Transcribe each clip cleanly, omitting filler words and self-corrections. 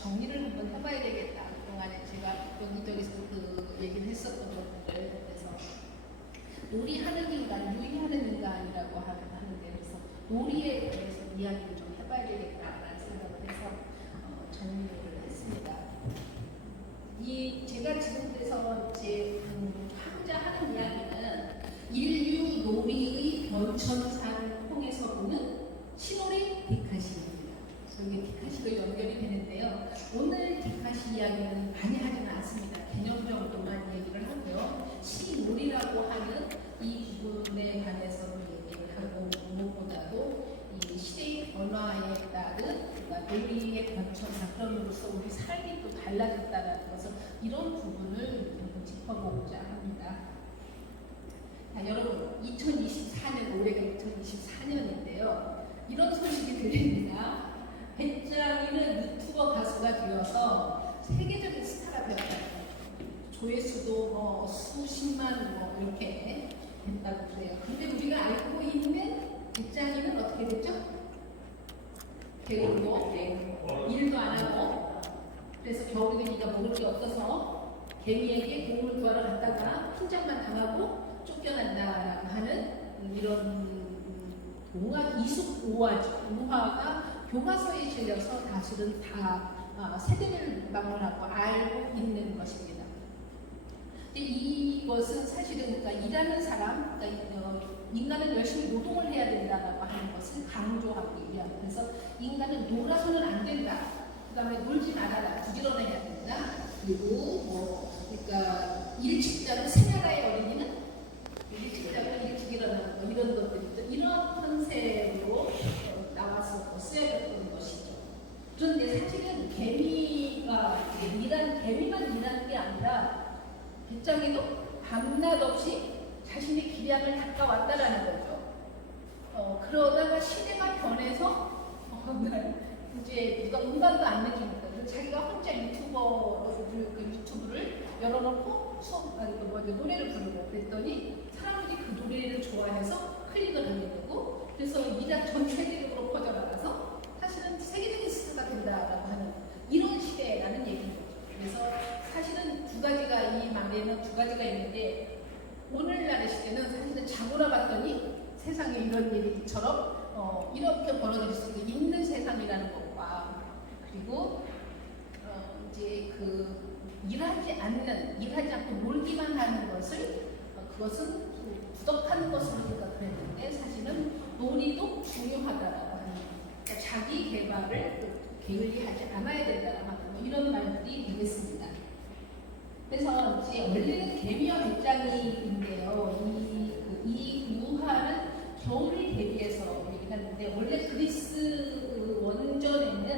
정리를 한번 해봐야 되겠다. 그동안에 제가 여기저기서 그 얘기를 했었던 것들. 그래서 놀이하는 인간, 유의하는 인간이라고 하는데, 그래서 놀이에 대해서 이야기를 좀 해봐야 되겠다라는 생각을 해서 정리를 했습니다. 제가 지금 그래서 제 하고자 하는 이야기는 인류 놀이의 변천사를 통해서 보는 시노리 디카시입니다. 이게 디카시로 연결이 되는데요. 오늘 디카시 이야기는 많이 하지는 않습니다. 개념 정도만 얘기를 하고요. 시놀이라고 하는 이 부분에 관해서 얘기를 하고, 무엇보다도 이 시대의 변화에 따른 놀이의 변천사, 그럼으로써 우리 삶이 또 달라졌다는 것을, 이런 부분을 짚어보고자 합니다. 자, 여러분, 2024년, 올해가 2024년인데요. 이런 소식이 들립니다. 배짱이는 유튜버 가수가 되어서 세계적인 스타가 되었다. 조회수도 수십만 이렇게 된다고 그래요. 근데 우리가 알고 있는 배짱이는 어떻게 됐죠? 배우고 일도 안 하고, 그래서 겨울에 네가 먹을 게 없어서 개미에게 동물 구하러 갔다가 핀장만 당하고 쫓겨난다라고 하는 이런 이숙 우화가 교과서에 실려서 사실은 다 세대를 막론하고 알고 있는 것입니다. 근데 이것은 사실은 그러니까 일하는 사람, 그러니까 인간은 열심히 노동을 해야 된다라고 하는 것을 강조하기 위한, 그래서 인간은 놀아서는 안 된다. 그 다음에 놀지 말아라, 부지런해야 된다. 그리고 그러니까 일찍 자고 새나라의 어린이는 일찍 자고 일찍 일어나는 이런 것들이 이런 컨셉으로 나와서 쓰여졌던 것이죠. 그런데 사실은 개미가 개미만 일하는 게 아니라 배짱이도 밤낮 없이 자신의 기량을 닦아왔다라는 거죠. 그러다가 시대가 변해서 이제 누가 음반도 안 느끼니까 자기가 혼자 유튜브를 열어놓고 노래를 부르고 그랬더니 사람들이 그 노래를 좋아해서 클릭을 하게 되고, 그래서 이자 전 세계적으로 퍼져나가서 사실은 세계적인 스타가 된다라고 하는 이런 시대라는 얘기인 거죠. 그래서 사실은 두 가지가, 이 말에는 두 가지가 있는데, 오늘날의 시대는 사실은 자고라 봤더니 세상에 이런 얘기처럼 이렇게 벌어질 수 있는 세상이라는 것과, 그리고 이제 일하지 않고 놀기만 하는 것을 그것은 부덕하는 것으로 생각했는데, 사실은 놀이도 중요하다라고 하는, 그러니까 자기 개발을 게을리하지 않아야 된다라고 하는 이런 말들이 되겠습니다. 그래서 이제 원래는 개미와 배짱이인데요. 이 우화는 겨울을 대비해서 얘기하는데, 원래 그리스 원전에는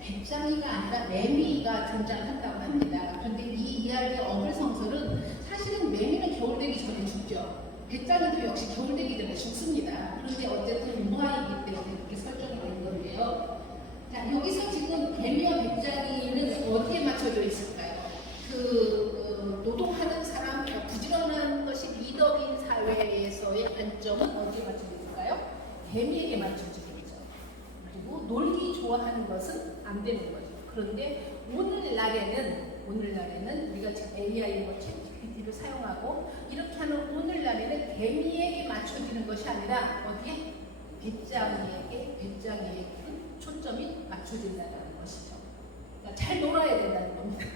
배짱이가 아니라 매미가 등장한다고 합니다. 그런데 이 이야기의 어불성설은 사실은 매미는 겨울 되기 전에 죽죠. 배짱이도 역시 겨울 되기 전에 죽습니다. 그런데 어쨌든 우화이기 때문에 그렇게 설정이 된 건데요. 자, 여기서 지금 개미와 배짱이는 어디에 맞춰져 있을까요? 노동하는 사람, 부지런한 것이 리더인 사회에서의 관점은 어디에 맞춰져 있을까요? 개미에게 맞춰져 있죠. 그리고 놀기 좋아하는 것은 안 되는 거죠. 그런데 오늘날에는 우리가 지금 AI, 챗GPT를 사용하고 이렇게 하는 오늘날에는 개미에게 맞춰지는 것이 아니라 어디에? 배짱이에게 초점이 맞춰진다는 것이죠. 그러니까 잘 놀아야 된다는 겁니다.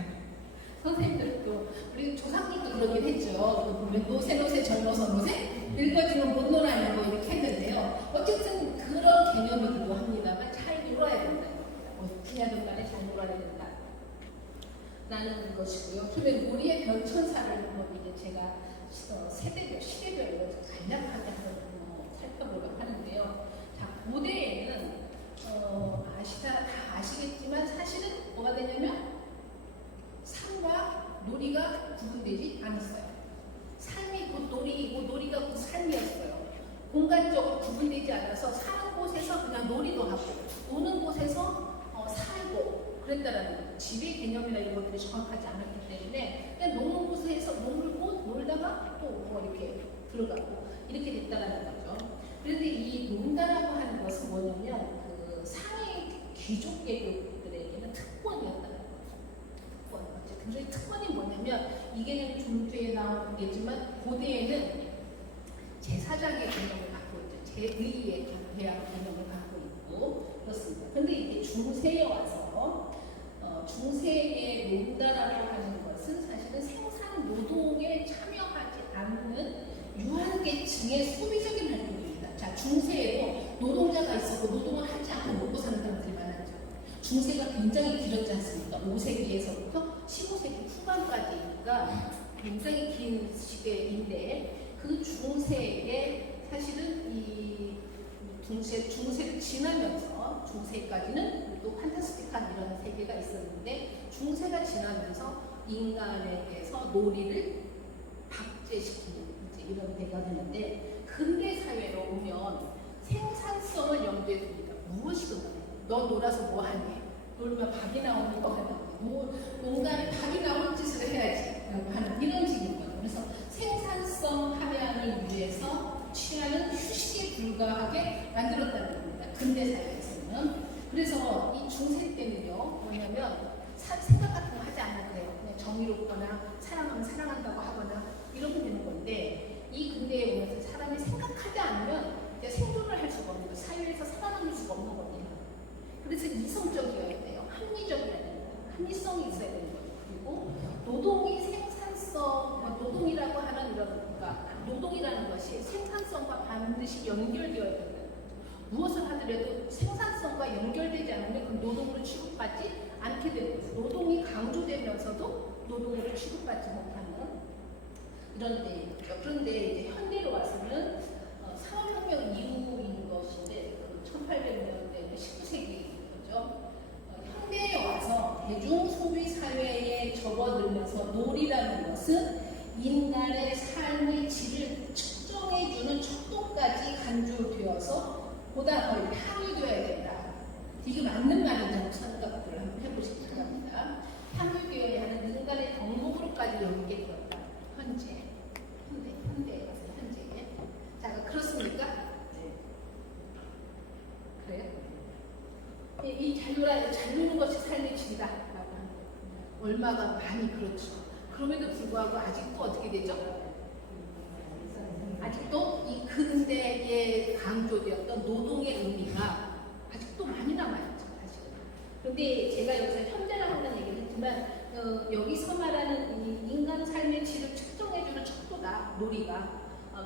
선생님들도, 우리 조상님도 그러긴 했죠. 보면 노세 젊어서 노세, 늙어지면 못 놀아요 뭐 이렇게 했는데요. 어쨌든 그런 개념이기도 합니다만 잘 놀아야 된다. 어찌하든 간에 잘 놀아야 된다 라는 것이고요. 그러면 우리의 변천사를 이제 제가 시대별로 간략하게 한번 살펴보려고 하는데요. 자, 고대에는 다 아시겠지만 사실은 뭐가 되냐면 삶과 놀이가 구분되지 않았어요. 삶이 곧 놀이이고 놀이가 곧 삶이었어요. 공간적으로 구분되지 않아서 사는 곳에서 그냥 놀이도 하고 노는 곳에서 살고 그랬다라는 거죠. 지배 개념이나 이런 것들이 정확하지 않았기 때문에 그냥 노는 곳에서 놀고 놀다가 또 이렇게 들어가고 이렇게 됐다라는 거죠. 그런데 이 논다라고 하는 것은 뭐냐면 상위 귀족 계급들에게는 특권, 이게는 좀 뒤에 나오겠지만 고대에는 제사장의 개념을 갖고 있죠. 제의의 개념을 갖고 있고 그렇습니다. 근데 이제 중세에 와서 중세에 논다라고 하는 것은 사실은 생산 노동에 참여하지 않는 유한계층의 소비적인 활동입니다. 자, 중세에도 노동자가 있었고 노동을 하지 않고 먹고 사는 사람들이 많았죠. 중세가 굉장히 길었지 않습니까? 5세기에서부터 15세기 후반까지가 굉장히 긴 시대인데 그 중세에 사실은 이 중세를 지나면서 중세까지는 또 판타스틱한 이런 세계가 있었는데 중세가 지나면서 인간에게서 놀이를 박제시키는 이제 이런 데가 되는데 근대 사회로 오면 생산성을 염두에 둡니다. 무엇이든 너 놀아서 뭐 하니? 놀면 밥이 나오는 거 하는 뭔가 밥이 나오는 짓을 해야지 하는 이런 식인 거죠. 그래서 생산성 함양을 위해서 취하는 휴식에 불과하게 만들었다는 겁니다. 근대 사회에서는. 그래서 이 중세 때는요, 뭐냐면 생각 같은 거 하지 않아도 돼요. 그냥 정의롭거나 사랑하면 사랑한다고 하거나 이러면 되는 건데 이 근대에 오면서 사람이 생각하지 않으면 이제 생존을 할 수가 없는 거예요. 사회에서 살아남을 수가 없는 겁니다. 그래서 이성적이어야 돼요. 합리적이어야 돼요. 합리성이 있어야 되는 거죠. 그리고 노동이 생산성, 노동이라고 하는 이런, 그러니까 노동이라는 것이 생산성과 반드시 연결되어야 된다. 무엇을 하더라도 생산성과 연결되지 않으면 그 노동으로 취급받지 않게 되는 거죠. 노동이 강조되면서도 노동으로 취급받지 못하는 이런 때이죠. 그런데 이제 현대로 와서는 산업혁명 이후인 것인데 1800년대 19세기죠. 현대에 와서 대중 소비 사회에 접어들면서 놀이라는 것은 인간의 삶의 질을 측정해주는 척도까지 간주되어서 보다 더 향유되어야 된다. 이게 맞는 말인지 생각을 한번 해보시기 바랍니다. 향유되어야 하는 인간의 덕목으로까지 여기게 되었다. 현대에 와서 현재. 자, 그렇습니까? 네. 그래요? 이 잘 노는 것이 삶의 질이다라고 하는 거예요. 얼마가 많이 그렇죠. 그럼에도 불구하고 아직도 어떻게 되죠? 아직도 이 근대에 강조되었던 노동의 의미가 아직도 많이 남아있죠, 사실. 그런데 제가 여기서 현대라고 하는 얘기를 했지만 여기서 말하는 이 인간 삶의 질을 측정해주는 척도다, 놀이가.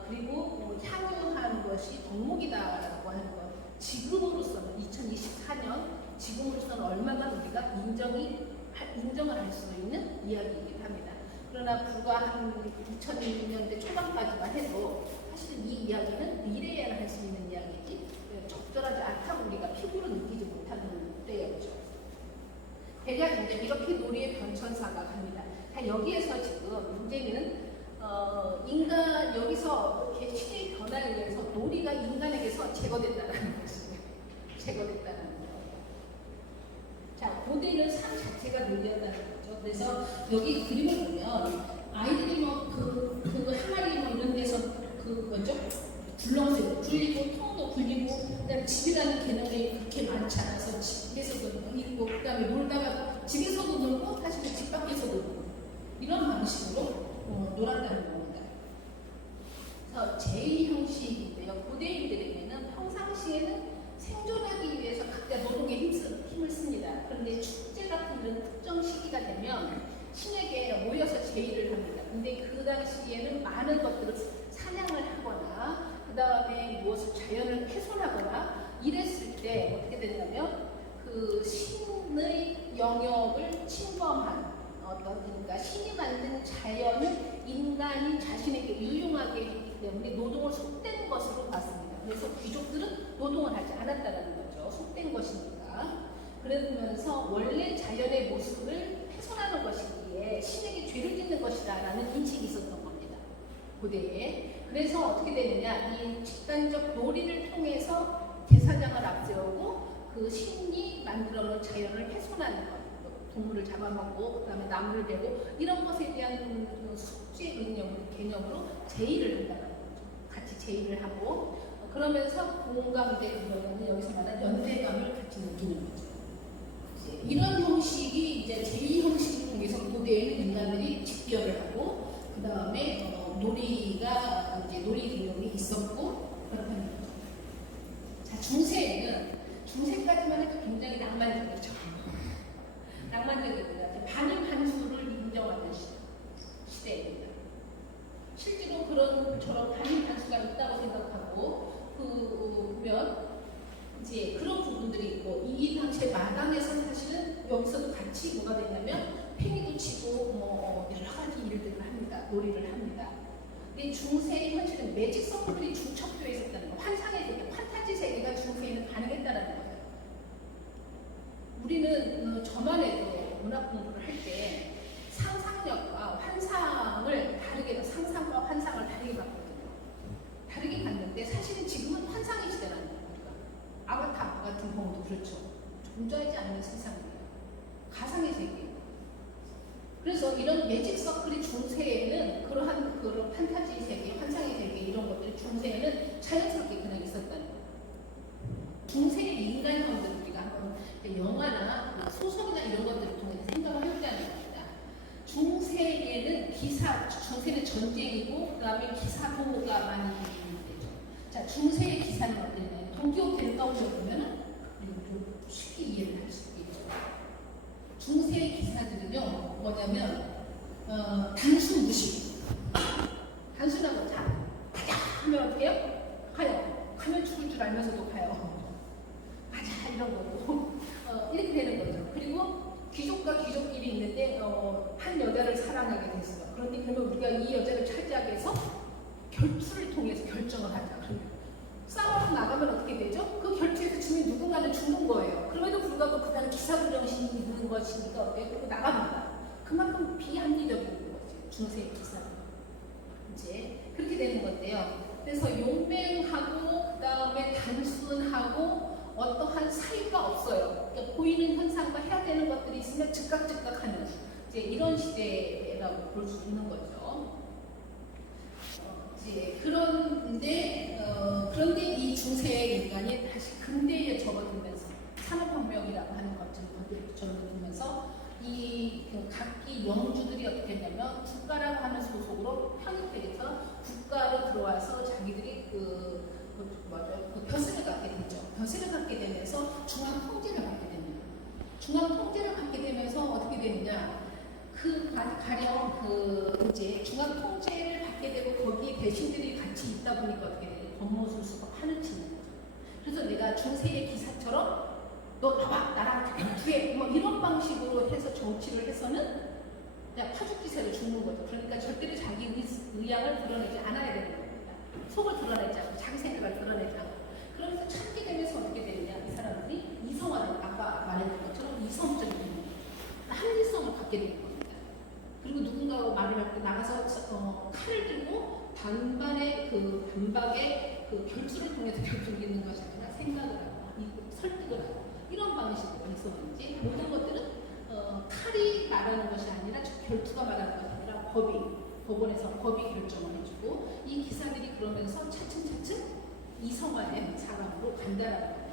그리고 향유하는 것이 덕목이다라고 하는 것. 지금으로서는 2024년 지금으로서는 얼마나 우리가 인정을 할 수 있는 이야기이긴 합니다. 그러나 불과 한 2000년대 초반까지만 해도 사실 이 이야기는 미래에 할 수 있는 이야기지 적절하지 않다고 우리가 피부로 느끼지 못하는 때였죠. 대략 이제 이렇게 놀이의 변천사가 갑니다. 여기에서 지금 문제는 인간 여기서 이렇게 시대의 변화에 의해서 놀이가 인간에게서 제거됐다는 것이에요. 제거됐다는 거죠. 자, 고대는 삶 자체가 놀이였다는 거죠. 그래서 여기 그림을 보면 아이들이 그 항아리 이런 데서 뭐죠? 굴렁쇠 굴리고 통도 굴리고 그다음에 집이라는 개념이 그렇게 많지 않아서 집에서도 있고 그다음에 놀다가 집에서도 놀고 사실은 집 밖에서도 놀고 이런 방식으로 놀았다는 겁니다. 그래서 제2 형식인데요. 고대인들에게는 평상시에는 생존하기 위해서 각자 노동에 힘을 씁니다. 그런데 축제 같은 이런 특정 시기가 되면 신에게 모여서 제의를 합니다. 근데 그 당시에는 많은 것들을 사냥을 하거나 그 다음에 무엇을 자연을 훼손하거나 이랬을 때 어떻게 되냐면 그 신의 영역을 침범한 그러니까 신이 만든 자연을 인간이 자신에게 유용하게 했기 때문에 노동을 속된 것으로 봤습니다. 그래서 귀족들은 노동을 하지 않았다는 거죠. 속된 것이니까. 그러면서 원래 자연의 모습을 훼손하는 것이기에 신에게 죄를 짓는 것이다라는 인식이 있었던 겁니다. 고대에. 그래서 어떻게 되느냐, 이 집단적 놀이를 통해서 제사장을 앞세우고 그 신이 만들어놓은 자연을 훼손하는 것, 동물을 잡아먹고 그다음에 나무를 베고 이런 것에 대한 숙제 개념으로 제의를 한다는 거죠. 같이 제의를 하고 그러면서 공감대 그러면 여기서 말하는 연대감을 같이 느끼는 거죠. 이런 형식이 이제 제2 형식을 통해서 고대에는 인간들이 집결을 하고 그 다음에 놀이가 이제 놀이 기능이 있었고 그렇다는 거죠. 자, 중세까지만 해도 굉장히 낭만적이죠. 낭만적입니다. 반인 반수를 인정하는 시대입니다. 실제로 저런 반인 반수가 있다고 생각하고 보면 이제 그런 부분들이 있고 이 당시에 마당에서 사실은 여기서도 같이 뭐가 되냐면 팽이도 치고 뭐 여러 가지 일들을 합니다. 놀이를 합니다. 근데 중세의 현실은 매직 서클이 중첩되어 있었다는 거. 환상의 세계, 판타지 세계가 중세에는 가능했다는 거예요. 우리는 저만 해도 문학 공부를 할 때 상상력과 환상을 다르게 상상과 환상을 다르게 봤거든요. 다르게 봤는데 사실은 지금은 환상의 시대라는 거예요. 아바타 같은 경우도 그렇죠. 존재하지 않는 세상이에요. 가상의 세계. 그래서 이런 매직 서클이 중세에는 그런 판타지 세계, 환상의 세계 이런 것들이 중세에는 자연스럽게 그냥 있었다는 거예요. 중세의 인간형들을 우리가 한번 영화나 소설이나 이런 것들을 통해서 생각을 해보자는 겁니다. 중세는 전쟁이고 그 다음에 기사도가 많이 되죠. 자, 중세의 기사는 어땠나요? 동기호텔을 떠올려보면 좀 쉽게 이해를 할 수 있죠. 중세의 기사들은요, 뭐냐면 단순 무식. 단순한 거, 자, 가자 하면 어떻게 해요? 가요. 가면 죽을 줄 알면서도 가요. 가자 이런 거고 이렇게 되는 거죠. 그리고 귀족과 귀족끼리 있는데 한 여자를 사랑하게 됐어요. 그런데 그러면 우리가 이 여자를 차지하기 위해서 결투를 통해서 결정을 하자. 그러면 싸워서 나가면 어떻게 되죠? 그 결투에서 지면 누군가는 죽는 거예요. 그럼에도 불구하고 그 사람 기사부정신이 있는 것이니까 어때요? 그리고 나갑니다. 그만큼 비합리적인 거지. 중세의 기사는. 이제 그렇게 되는 건데요. 그래서 용맹하고 그 다음에 단순하고 어떠한 사유가 없어요. 그러니까 보이는 현상과 해야 되는 것들이 있으면 즉각즉각하는 이제 이런 시대라고 볼 수 있는 거죠. 이제 그런데 이 중세의 인간이 다시 근대에 접어들면서 산업혁명이라고 하는 것들을 접어들면서 이 각기 영주들이 어떻게 했냐면 국가라고 하는 소속으로 편입해서 국가로 들어와서 자기들이 그 벼슬을 갖게 되죠. 벼슬을 갖게 되면서 중앙 통제를 받게 됩니다. 중앙 통제를 받게 되면서 어떻게 되느냐? 가령 이제 중앙 통제를 받게 되고 거기에 대신들이 같이 있다 보니까 어떻게 돼요? 권모술수가 파헤치는 거죠. 그래서 내가 중세의 기사처럼 너 나와 나랑 결투해 뭐 이런 방식으로 해서 정치를 해서는 그냥 파죽지세로 죽는 거죠. 그러니까 절대로 자기 의향을 드러내지 않아야 되는 겁니다. 속을 드러내지 않고 자기 생각을 드러내지 않고 그러면서 참게 되면서 어떻게 되느냐? 이 사람들이 이성화를 아까 말했던 것처럼 이성적인 합리성을 갖게 되는 겁니다. 그리고 누군가가 말을 할 때 나가서 칼을 들고 반박의 결투를 통해서 결투를 이기는 것이 아니라 생각을 하고 설득을 하고 이런 방식으로 해서인지 모든 것들은 칼이 말하는 것이 아니라 결투가 말하는 것이 아니라 법원에서 법이 결정을 해주고 이 기사들이 그러면서 차츰차츰 이성화된 사람으로 간다라는 겁니다.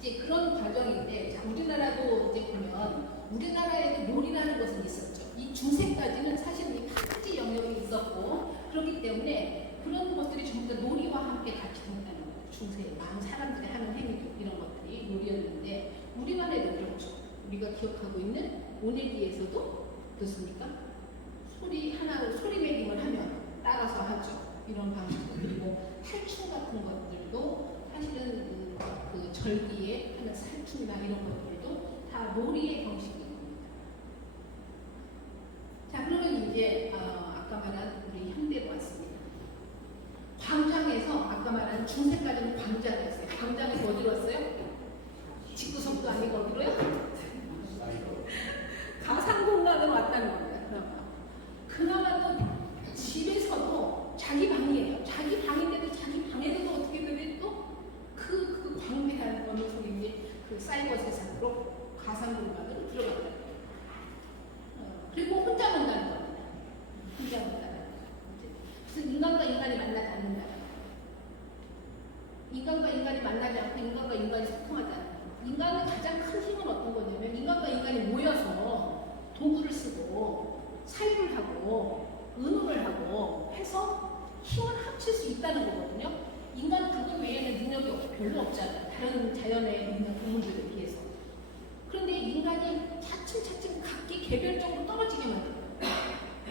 이제 그런 과정인데 자, 우리나라도 이제 보면 우리나라에도 놀이라는 것은 있었죠. 이 중세까지는 사실 이 판타지 영역이 있었고 그렇기 때문에 그런 것들이 전부 다 놀이와 함께 같이 된다는 거예요. 중세에 많은 사람들이 하는 행위들 이런 것들이 놀이였는데 우리만 해도 그렇죠. 우리가 기억하고 있는 오네기에서도 어떻습니까? 소리 매김을 하면 따라서 하죠. 이런 방식 그리고 탈춤 같은 것들도 사실은 그 절기에 하는 살춤이나 이런 것들도 다 놀이의 형식입니다. 자, 그러면 이제 아까 말한 우리 현대로 왔습니다. 광장에서 아까 말한 중세까지는 광장이었어요. 광장에서 어디로 왔어요? 집구석도 아니고 어디로요? 가상공간으로 왔다는 겁니다. 그나마 또 집에서도 자기 방이에요. 자기 방인데도 자기 방에서도 어떻게 되면 또 그 광대한 어느 소리인지 그 사이버 세상으로 가상공간으로 들어간다는 거예요. 그리고 혼자 본다는 겁니다. 혼자 본다는 거예요. 그래서 인간과 인간이 만나지 않는다. 인간과 인간이 만나지 않고 인간과 인간이 소통하지 않는다. 인간의 가장 큰 힘은 사유를 하고 의논을 하고 해서 힘을 합칠 수 있다는 거거든요. 인간 그거 외에는 능력이 별로 없잖아요. 다른 자연에 있는 동물들에 비해서. 그런데 인간이 차츰차츰 각기 개별적으로 떨어지게 만들어요.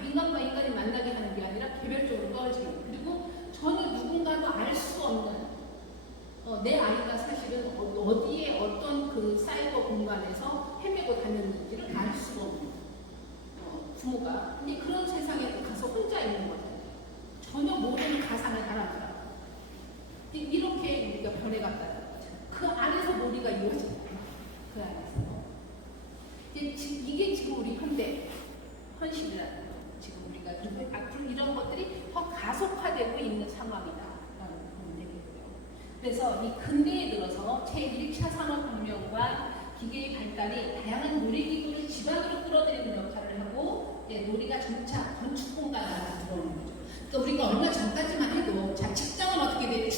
인간과 인간이 만나게 하는 게 아니라 개별적으로 떨어지게 만들어요. 그리고 전혀 누군가도 알 수 없는 내 아이가 사실은 어디에 어떤 그 사이버 공간에서 헤매고 다녔는지를 알 수가 없는 부모가. 근데 그런 세상에 가서 혼자 있는 거죠. 전혀 모르는 가상을 알아보라. 이렇게 우리가 변해갔다는 거죠. 그 안에서 놀이가 이루어집니다. 그 안에서. 이게 지금 우리 현실이라는 거. 지금 우리가 앞으로 이런 것들이 더 가속화되고 있는 상황이다라는 그런 얘기고요. 그래서 이 근대에 들어서 제1차 산업혁명과 기계의 발달이 다양한 놀이기구를 집안으로 끌어들이는 역할을 하고 놀이가 점차 건축 공간으로 들어오는 거죠. 그러니까 우리가 얼마 전까지만 해도 자 직장은 어떻게 돼요?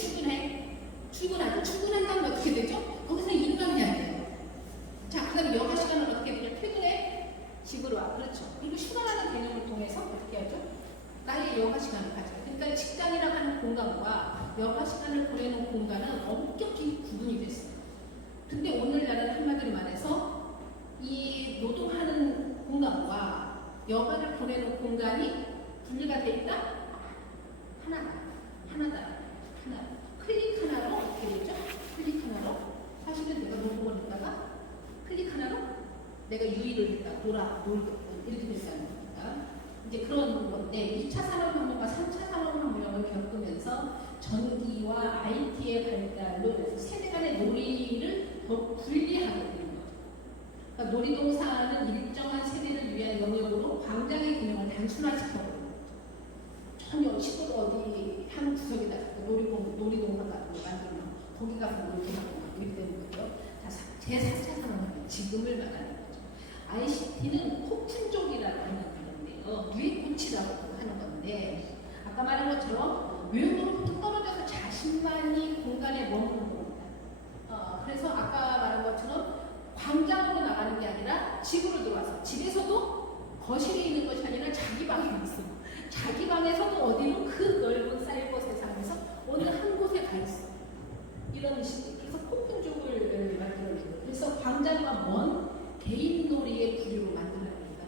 출근하죠. 출근한다면 어떻게 되죠? 거기서 일만 해야 돼요. 자, 그 다음에 여가 시간은 어떻게 되죠? 퇴근해 집으로 와. 그렇죠. 그리고 휴가라는 개념을 통해서 어떻게 하죠? 나의 여가 시간을 가져요. 그러니까 직장이라고 하는 공간과 여가 시간을 보내는 공간은 엄격히 구분이 됐어요. 근데 오늘날은 한마디로 말해서 이 노동하는 공간과 여가를 보내는 공간이 분리가 돼 있다? 하나다. 클릭 하나로 어떻게 되죠? 클릭 하나로 사실은 내가 노동을 했다가 클릭 하나로 내가 유의를 했다, 놀고 이렇게 된다는 겁니다. 이제 그런 건데 2차 산업혁명과 3차 산업혁명을 겪으면서 전기와 IT의 발달로 세대 간의 놀이를 더 분리하게 되는 거죠. 그러니까 놀이동산은 일정한 세대를 위한 영역으로 광장의 기능을 단순화시켜버려요. 전혀 시골 어디 한 구석에다 놀이동산 같은 거 만들면 거기 가서 놀게 하고 이렇게 되는 거죠. 제4차 산업혁명, 지금을 말하는 거죠. ICT는 폭풍 쪽이라고 하는 건데요. 유해꽃이라고 하는 건데 아까 말한 것처럼 외형으로부터 떨어져서 자신만이 공간에 머무는 겁니다. 그래서 아까 말한 것처럼 광장으로 나가는 게 아니라 집으로 들어와서 집에서도 거실에 있는 것이 아니라 자기 방에 있어. 자기 방에서도 어디로 그 넓은 사이버 세상에서 어느 한 곳에 가 있어. 이런 식으로 그래서 폭풍족을 만들어내고 그래서 광장과 먼 개인 놀이의 부류로 만들어냅니다.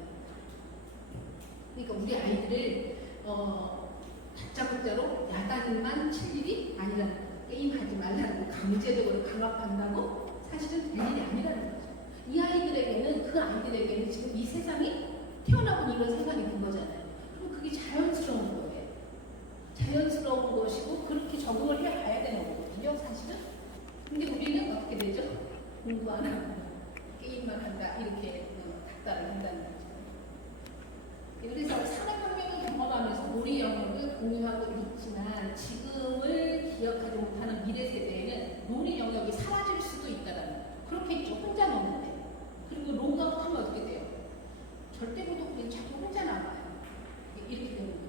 그러니까 우리 아이들을 다짜고짜로 야단만 칠 일이 아니라는 거예요. 게임하지 말라는 거 강제적으로 강압한다고 사실은 될 일이 아니라는 거죠. 이 아이들에게는 그 아이들에게는 지금 이 세상이 태어나고 이런 세상이 된 거잖아요. 그럼 그게 자연스러운 거예요. 자연스러운 것이고 그렇게 적응을 해봐야 되는 거거든요, 사실은. 근데 우리는 어떻게 되죠? 공부 안 하고 게임만 한다 이렇게 닥달을 한다는 거죠. 그래서 산업혁명을 경험하면서 놀이 영역을 공유하고 있지만 지금을 기억하지 못하는 미래 세대에는 놀이 영역이 사라질 수도 있다는 거예요. 그렇겠죠. 혼자 노는데. 그리고 롱아웃 하면 어떻게 돼요? 절대 구독이 자꾸 혼자 남아요. 이렇게 되는 거죠.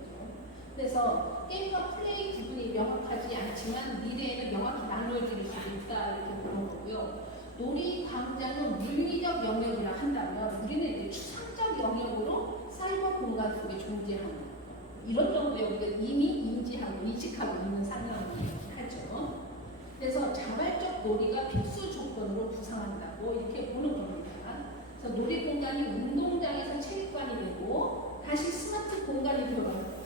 그래서 게임과 플레이 구분이 명확하지 않지만 미래에는 명확히 나누어질 수 있다 이렇게 보는 거고요. 놀이 광장은 물리적 영역이라 한다면 우리는 이제 추상적 영역으로 사이버 공간 속에 존재하는 이런 정도의 우리가 이미 인지하고 인식하고 있는 상황이죠. 그래서 자발적 놀이가 필수 조건으로 부상한다고 이렇게 보는 겁니다. 그래서 놀이 공간이 운동장에서 체육관이 되고 다시 스마트 공간이 변해가는 거예요.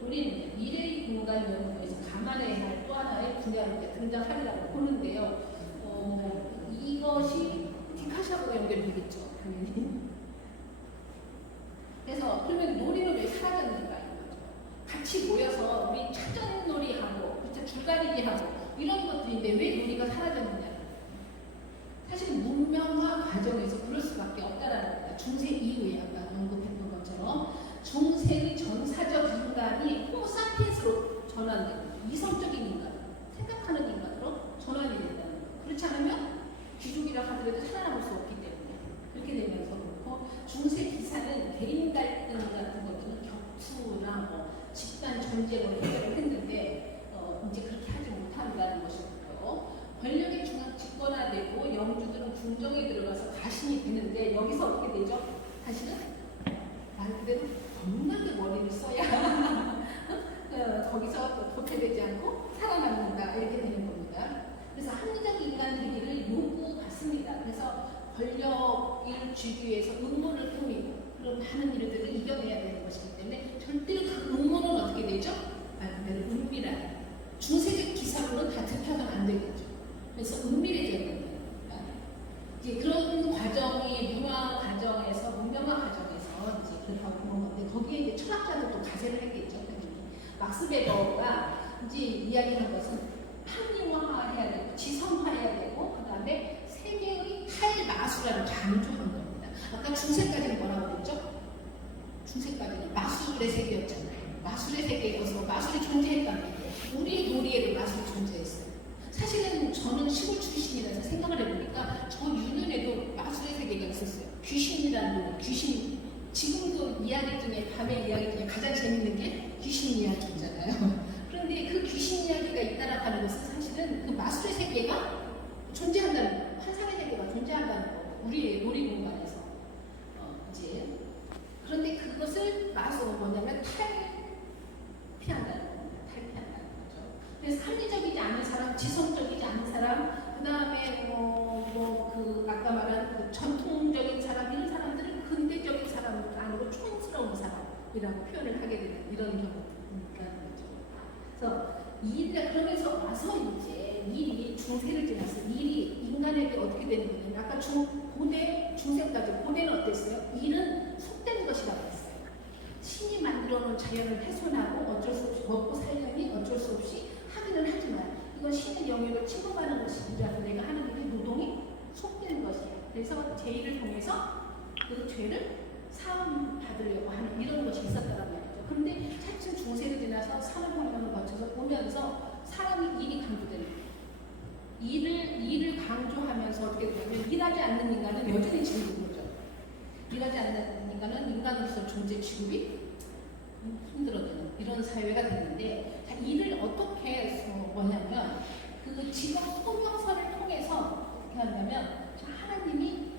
놀이는 미래의 공간 연구에서 감안해야 할 또 하나의 분야로 등장하리라고 보는데요. 이것이 디카샤하고 연결되겠죠, 당연히. 그래서 그러면 놀이는 왜 사라졌는가 이거죠. 같이 모여서 우리 차전놀이하고 그렇죠, 줄다리기하고 이런 것들인데 왜 놀이가 사라졌느냐. 사실 문명화 과정에서 그럴 수밖에 없다라는 겁니다. 중세 이후에 아까 언급했던 것처럼 중세의 전사적 인간이 호모사피엔스로 전환되는 거죠. 이성적인 인간, 생각하는 인간으로 전환이 된다는 거예요. 그렇지 않으면 귀족이라 하더라도 살아남을 수 없기 때문에 그렇게 되면서 그렇고 중세 기사는 대인 갈등 같은 것들은 격투나 집단 전쟁으로 해결을 했는데 이제 그렇게 하지 못한다는 것이고요. 권력의 집권화되고 영주들은 궁정에 들어가서 가신이 되는데 여기서 어떻게 되죠? 사실은 말 그대로 겁나게 머리를 써야 거기서 또 도태되지 않고 살아남는다 이렇게 되는 겁니다. 그래서 합리적 인간 되기를 요구받습니다. 그래서 권력을 쥐기 위해서 음모를 꾸미고 그런 많은 일들을 이겨내야 되는 것이기 때문에 절대로 그 음모는 어떻게 되죠? 말 그대로 은밀한 중세적 기사로는 다 득표는 안 되겠죠. 그래서 은밀해져야 됩니다. 이제 그런 과정이 문화 과정에서 문명화 과정에서 이제 그렇다고 보는 건데 거기에 이제 철학자들도 가세를 했겠죠. 막스 베버가 이제 이야기한 것은 합리화해야 되고 지성화해야 되고 그 다음에 세계의 탈마술화를 강조한 겁니다. 아까 중세까지는 뭐라고 그랬죠? 중세까지는 마술의 세계였잖아요. 마술의 세계에서 마술이 존재했다는 거예요. 우리의 놀이에도 마술이 존재했어요. 사실은 저는 시골 출신이라서 생각을 해보니까 저 유년에도 마술의 세계가 있었어요. 귀신이라는 노래, 귀신. 지금도 이야기 중에, 밤의 이야기 중에 가장 재밌는 게 귀신 이야기잖아요. 그런데 그 귀신 이야기가 있다라고 하는 것은 사실은 그 마술의 세계가 존재한다는 거예요. 환상의 세계가 존재한다는 거예요. 우리의 놀이 공간에서. 이제. 그런데 그것을 마술은 뭐냐면 탈피한다는 겁니다. 탈피한다는 거죠. 그래서 합리적이지 않은 사람, 지성적이지 않은 사람, 그 다음에 아까 말한 그 전통적인 사람, 이런 사람들은 근대적인 사람 아니고 촌스러운 사람이라고 표현을 하게 되는 이런 경우가 있죠. 그래서 그러면서 와서 이제 일이 중세를 지나서 일이 인간에게 어떻게 되는 거냐면 아까 고대, 중세까지 고대는 어땠어요? 일은 속된 것이라고 했어요. 신이 만들어 놓은 자연을 훼손하고 어쩔 수 없이 먹고 살려니 어쩔 수 없이 하기는 하지만 이건 신의 영역을 침범하는 것이라서 내가 하는 게 노동이 속된 것이에요. 그래서 제1을 통해서 그 죄를 사함 받으려고 하는 이런 것이 있었다는 말이죠. 그런데 차츰 중세를 지나서 산업혁명을 거쳐서 오면서 사람이 일이 강조되는 거예요. 일을 강조하면서 어떻게 되냐면 일하지 않는 인간은 여전히 즐기는 거죠. 일하지 않는 인간은 인간으로서 존재 취급이 힘들어지는 이런 사회가 됐는데 자, 일을 어떻게 뭐냐면 그 직업 소명서를 통해서 어떻게 하냐면 하나님이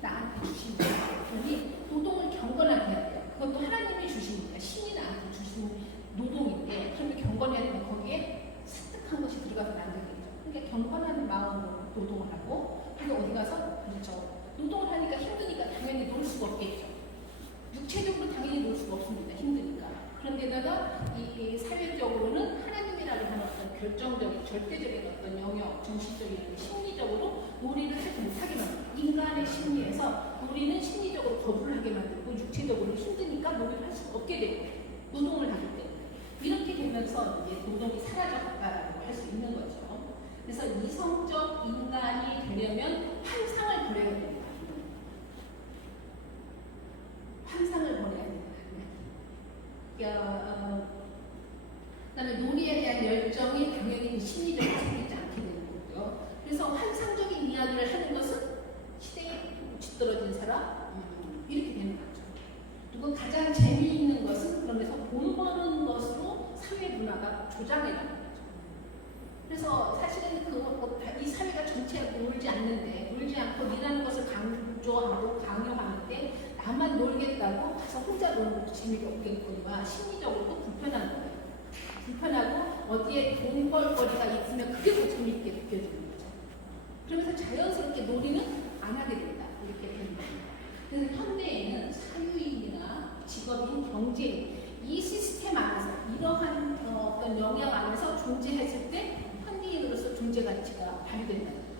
나한테 주신 거니 노동을 경건하게 해야 돼요. 그것도 하나님이 주신 거예요. 신이 나한테 주신 노동인데 그런데 경건해야 되면 거기에 습득한 것이 들어가서는 안 되겠죠. 그러니까 경건한 마음으로 노동을 하고 그래서 어디 가서 그렇죠. 노동을 하니까 힘드니까 당연히 놀 수가 없겠죠. 육체적으로 당연히 놀 수가 없습니다. 힘드니까. 그런데다가 이 사회적으로는 하나님이라고 하는 어떤 결정적인 절대적인 어떤 영역, 정신적인 심리적으로 놀이를 하지 못하게 만들고 인간의 심리에서 놀이는 심리적으로 거부를 하게 만들고 육체적으로 힘드니까 놀이를 할 수 없게 되고 노동을 하기 때문에 이렇게 되면서 이제 노동이 사라져갔다라고 할 수 있는 거죠. 그래서 이성적 인간이 되려면 환상을 버려야 됩니다. 환상을 버려야 됩니다. 그다음에 놀이에 대한 열정이 당연히 심리적으로 생기지 않게 되는 거고요. 그래서 환상적인 이야기를 하는 것은 시대에 뒤떨어진 사람 이렇게 되는 거죠. 그리고 가장 재미있는 것은 그러면서 돈 버는 것으로 사회 문화가 조장해 가는 거죠. 그래서 사실은 이 사회가 전체가 놀지 않고 일하는 것을 강조하고 강요하는데 나만 놀겠다고 가서 혼자 노는 것도 재미가 없겠거니와 심리적으로도 불편한 거예요. 불편하고 어디에 돈 벌거리가 있으면 그게 더 재미있게 느껴지는 거죠. 그러면서 자연스럽게 놀이는 안 하게 된다. 이렇게 되는 겁니다. 그래서 현대에는 사유인이나 직업인, 경제인 이 시스템 안에서 이러한 어떤 영향 안에서 존재했을 때 현대인으로서 존재 가치가 발휘된다는 거죠.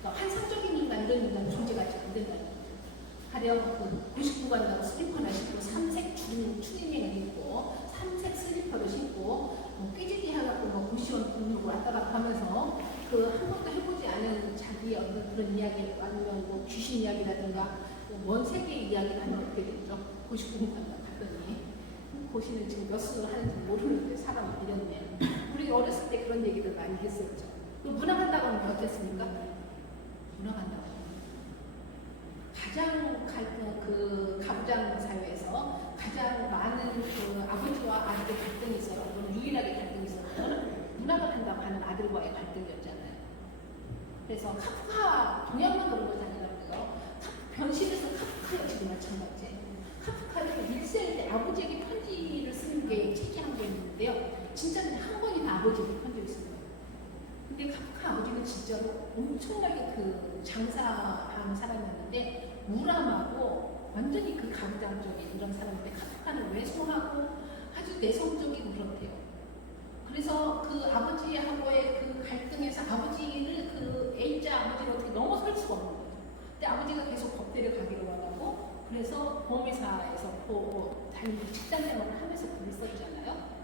그러니까 환상적인 인간, 이런 인간은 존재 가치가 안 된다는 거죠. 가령 99간다고 슬리퍼를 신고 삼색 추리닝을 입고 삼색 슬리퍼를 신고 삐지기 해갖고 고시원 등록을 왔다 갔다 하면서 한 번도 해보지 않은 자기의 어떤 그런 이야기 아니면 귀신 이야기라든가 먼 세계 이야기를 하면 어떻게 되죠? 고시원 간다고 하더니 고시는 지금 몇 수를 하는지 모르는데 사람이 이랬네. 우리 어렸을 때 그런 얘기를 많이 했었죠. 문화 간다고 하면 어땠습니까? 문화 간다고 가장 가부장 사회에서 가장 많은 아버지와 아들의 갈등이 있어요. 유일하게 갈등이 있었던 문화가 한다고 하는 아들과의 갈등이었잖아요. 그래서 카프카 동양만 그런 거잖아요. 변신해서 카프카 카프카 지금 마찬가지예요. 카프카는 일생 때 아버지에게 편지를 쓰는 게 책이 한 권 있는데요. 진짜 그냥 한 권이 다 아버지에게 편지를 쓰는 거예요. 근데 카프카 아버지는 진짜로 엄청나게 그 장사한 사람이었는데 우람하고 완전히 그 가부장적인 이런 사람인데 카프카는 왜소하고 아주 내성적이고 그렇대요. 그래서 그 아버지하고의 그 갈등에서 아버지를 그 A자 아버지를 어떻게 넘어설 수가 없는 거죠. 근데 아버지가 계속 법대를 가기로 원하고 그래서 보험회사에서 다니는 직장 생활을 하면서 글을 썼잖아요.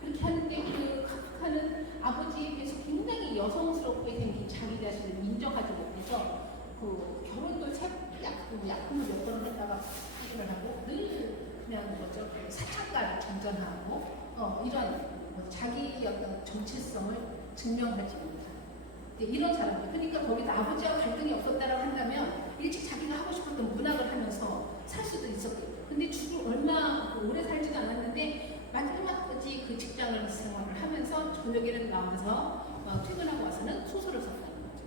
그렇게 하는데 그 카프카는 아버지에 비해서 굉장히 여성스럽게 생긴 자기 자신을 인정하지 못해서 그 결혼도 약혼을 몇 번 했다가 사기를 하고 늘 그냥 뭐죠 사창가를 전전하고 이런 자기 어떤 정체성을 증명하지 못한 이런 사람들. 그러니까 거기서 아버지와 갈등이 없었다라고 한다면 일찍 자기가 하고 싶었던 문학을 하면서 살 수도 있었겠죠. 근데 얼마 오래 살지도 않았는데 마지막까지 그 직장을 생활을 하면서 저녁에는 나와서 퇴근하고 와서는 소설을 썼다는 거죠.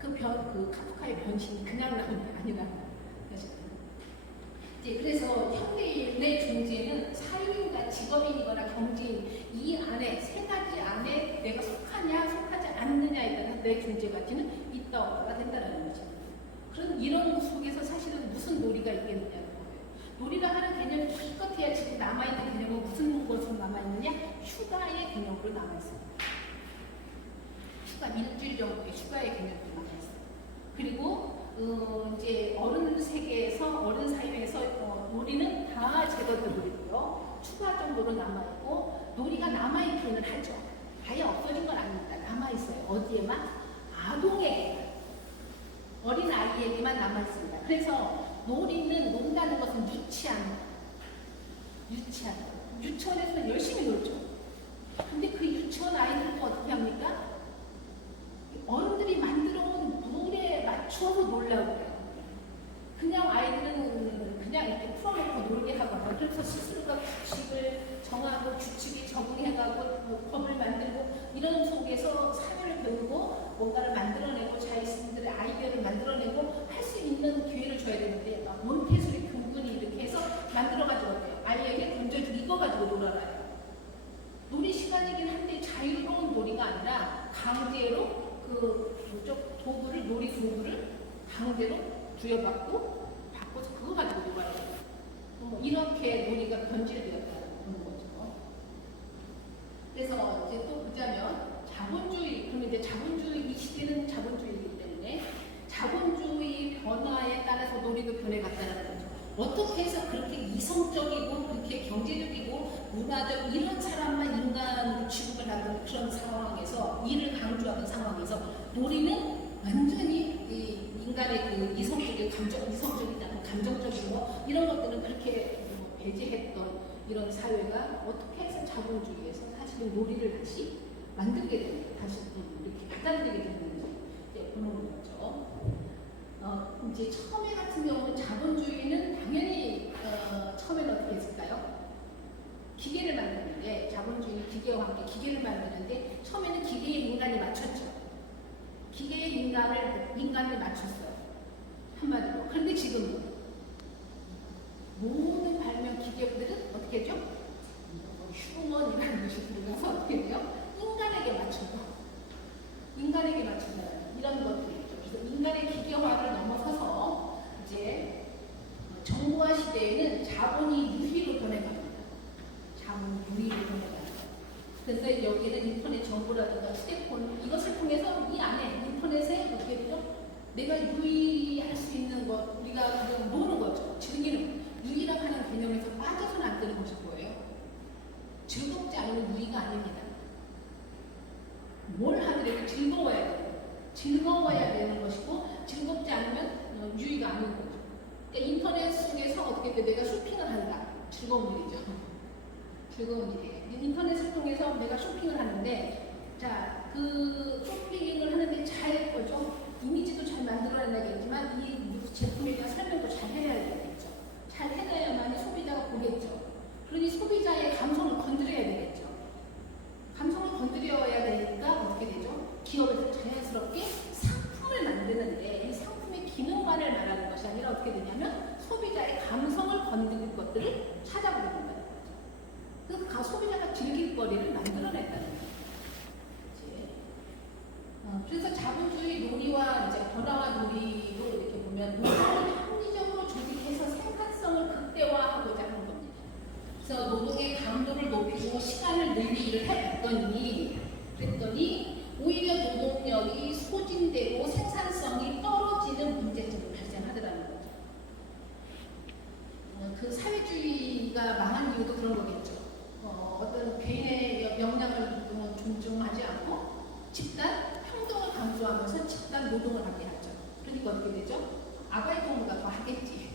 그 카프카의 변신이 그냥 나온 게 아니라는 것입니다. 그래서 현대인의 존재는 사유인과 직업인이거나 경제인 이 안에 세 가지 안에 내가 속하냐 속하지 않느냐에 따라 내 존재 가치는 있다 없다가 된다는 거죠. 그런 이런 속에서 사실은 무슨 놀이가 있겠느냐는 거예요. 놀이라 하는 개념이 기껏해야 지금 남아있는 개념은 무슨 것으로 남아있느냐? 휴가의 개념으로 남아있습니다. 휴가 일주일 정도의 휴가의 개념으로 남아있어요. 그리고 이제 어른 세계에서 어른 사회에서 놀이는 다 제거된 놀이고요. 추가 정도로 남아있고 놀이가 남아있기는 하죠. 아예 없어진 건 아닙니다. 남아있어요. 어디에만? 아동에게만. 어린 아이에게만 남아있습니다. 그래서 놀이는 논다는 것은 유치한 유치원에서는 열심히 놀죠. 근데 그 유치원 아이들도 어떻게 합니까? 어른들이 만들어온 룰에 맞춰서 놀라고 그래요. 그냥 아이들은 그냥 이렇게 풀어놓고 놀게 하거나 그래서 스스로가 규칙을 정하고 규칙에 적응해가고 법을 만들고 이런 속에서 사회를 배우고 뭔가를 만들어내고 자신들의 아이디어를 만들어내고 할 수 있는 기회를 줘야 되는데 몬테소리 교군이 이렇게 해서 만들어가지고 어때요? 아이에게 던져주고 이거 가지고 놀아라요. 놀이 시간이긴 한데 자유로운 놀이가 아니라 강제로 도구를 놀이 도구를 강제로 부여받고 바꿔서 그거 가지고 놀아야 돼요. 이렇게 놀이가 변질되었다는 거죠. 그래서 이제 또 보자면 자본주의 그러면 이제 자본주의 이 시대는 자본주의이기 때문에 자본주의 변화에 따라서 놀이도 변해갔다는 거죠. 어떻게 해서 그렇게 이성적이고 그렇게 경제적이고 문화적 이런 사람만 인간으로 취급을 하는 그런 상황에서 이를 강조하는 상황에서 놀이는 완전히 인간의 그 이성적인 이성적이나 감정적인 거 이런 것들은 그렇게 배제했던 이런 사회가 어떻게 해서 자본주의에서 사실은 놀이를 다시 만들게 됩니다. 다시 이렇게 받아들이게 되는지 보는 거죠. 이제 처음에 같은 경우는 자본주의는 당연히 처음에는 어떻게 했을까요? 기계를 만드는데 자본주의 기계와 함께 기계를 만드는데 처음에는 기계에 인간이 맞췄죠. 기계에 인간을 맞췄어요. 한마디로. 그런데 지금 모든 발명 기계들은 어떻게 하죠? 휴먼이라는 것이 들어가서 어떻게 돼요? 인간에게 맞춰서 이런 것들이죠. 그래서 인간의 기계화를 넘어서서 이제 정보화 시대에는 자본이 유희로 변해갑니다. 그래서 여기는 인터넷 정보라든가 휴대폰 이것을 통해서 이 안에 인터넷에 어떻게 되죠? 내가 유의할 수 있는 것 우리가 그냥 노는 거죠. 즐기는 유의라고 하는 개념에서 빠져서는 안 되는 것이 뭐예요? 즐겁지 않으면 유의가 아닙니다. 뭘 하더라도 즐거워야 돼요. 즐거워야 되는 것이고 즐겁지 않으면 유의가 아닌 거죠. 그러니까 인터넷 속에서 어떻게 돼? 내가 쇼핑을 한다. 즐거운 일이죠. 즐거운 일이에요. 인터넷을 통해서 내가 쇼핑을 하는데 자, 그 쇼핑을 하는데 잘 거죠. 이미지도 잘 만들어내야겠지만 이 제품에 대한 설명도 잘 해야 되겠죠. 잘 해놔야만 소비자가 보겠죠. 그러니 소비자의 감성을 건드려야 되겠죠. 감성을 건드려야 되니까 어떻게 되죠? 기업에서 자연스럽게 상품을 만드는데 이 상품의 기능만을 말하는 것이 아니라 어떻게 되냐면 먹을거리를 만들어냈다는 거죠. 그치? 그래서 자본주의 논의와 이제 번화가 논의로 이렇게 보면 노동을 합리적으로 조직해서 생산성을 극대화하고자 하는 겁니다. 그래서 노동의 강도를 높이고 시간을 늘리 일을 해봤더니 그랬더니 오히려 노동력이 소진되고 생산성이 떨어지는 문제점이 발생하더라는 거죠. 그 사회주의가 망한 이유도 그런 거겠죠. 어떤 개인의 역량을 존중하지 않고 집단 평등을 강조하면서 집단 노동을 하게 하죠. 그러니까 어떻게 되죠? 아바이 동무가 더 하겠지.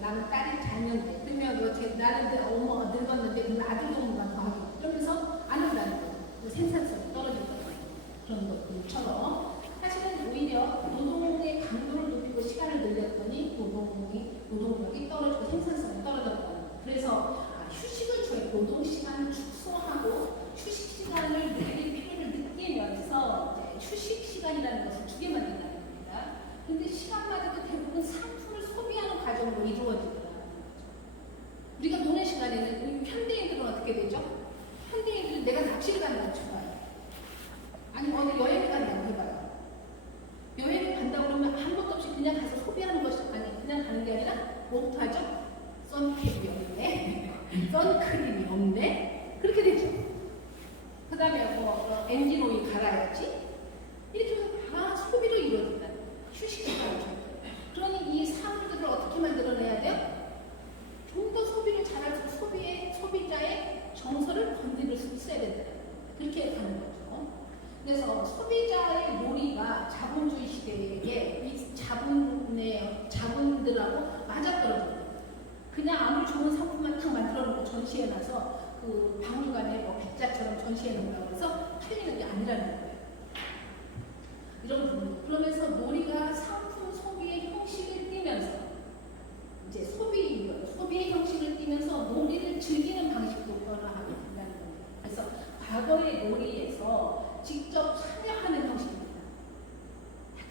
나는 딸이 자녀인데, 그러면 나는 어머가 늙었는데 그럼 아들 동무가 더 하겠지. 그러면서 안 한다는 거죠. 생산성이 떨어지거든요. 그런 것들처럼 사실은 오히려 노동의 강도를 높이고 시간을 늘렸더니 노동력이 떨어지고 생산성이 떨어졌다는 거예요. 그래서 휴식을 줘야 노동 시간을 축소하고 휴식 시간을 늘릴 필요를 느끼면서 이제 휴식 시간이라는 것을 두게 만든다는 겁니다. 근데 시간마다도 대부분 상품을 소비하는 과정으로 이루어지더라는 거죠. 우리가 노는 시간에는 현대인들은 어떻게 되죠? 현대인들은 내가 납치를 가는 건 좋아요. 아니 어디 여행을 간다고 해봐요. 여행을 간다고 그러면 한 것도 없이 그냥 가서 소비하는 것이 아니 그냥 가는 게 아니라 뭐부터 하죠? 선캡이 없네. 선크림이 없네. 그렇게 되죠. 그 다음에 엔진 오일 갈아야지. 이렇게 다 소비로 이루어진다. 휴식 시간을 줘. 그러니 이 사물들을 어떻게 만들어내야 돼요? 좀 더 소비를 잘해서 소비자의 정서를 건드릴 수 있어야 된다. 그렇게 가는 거죠. 그래서 소비자의 놀이가 자본주의 시대에 이 자본들하고 맞아떨어져요. 그냥 아무리 좋은 상품만 딱 만들어놓고 전시해놔서 그 박물관에 뭐 백자처럼 전시해놓는다고 해서 팔리는 게 아니라는 거예요. 이런 부분. 그러면서 놀이가 상품 소비의 형식을 띠면서 이제 소비의 형식을 띠면서 놀이를 즐기는 방식도 변화하고 있다는 겁니다. 그래서 과거의 놀이에서 직접 참여하는 형식입니다.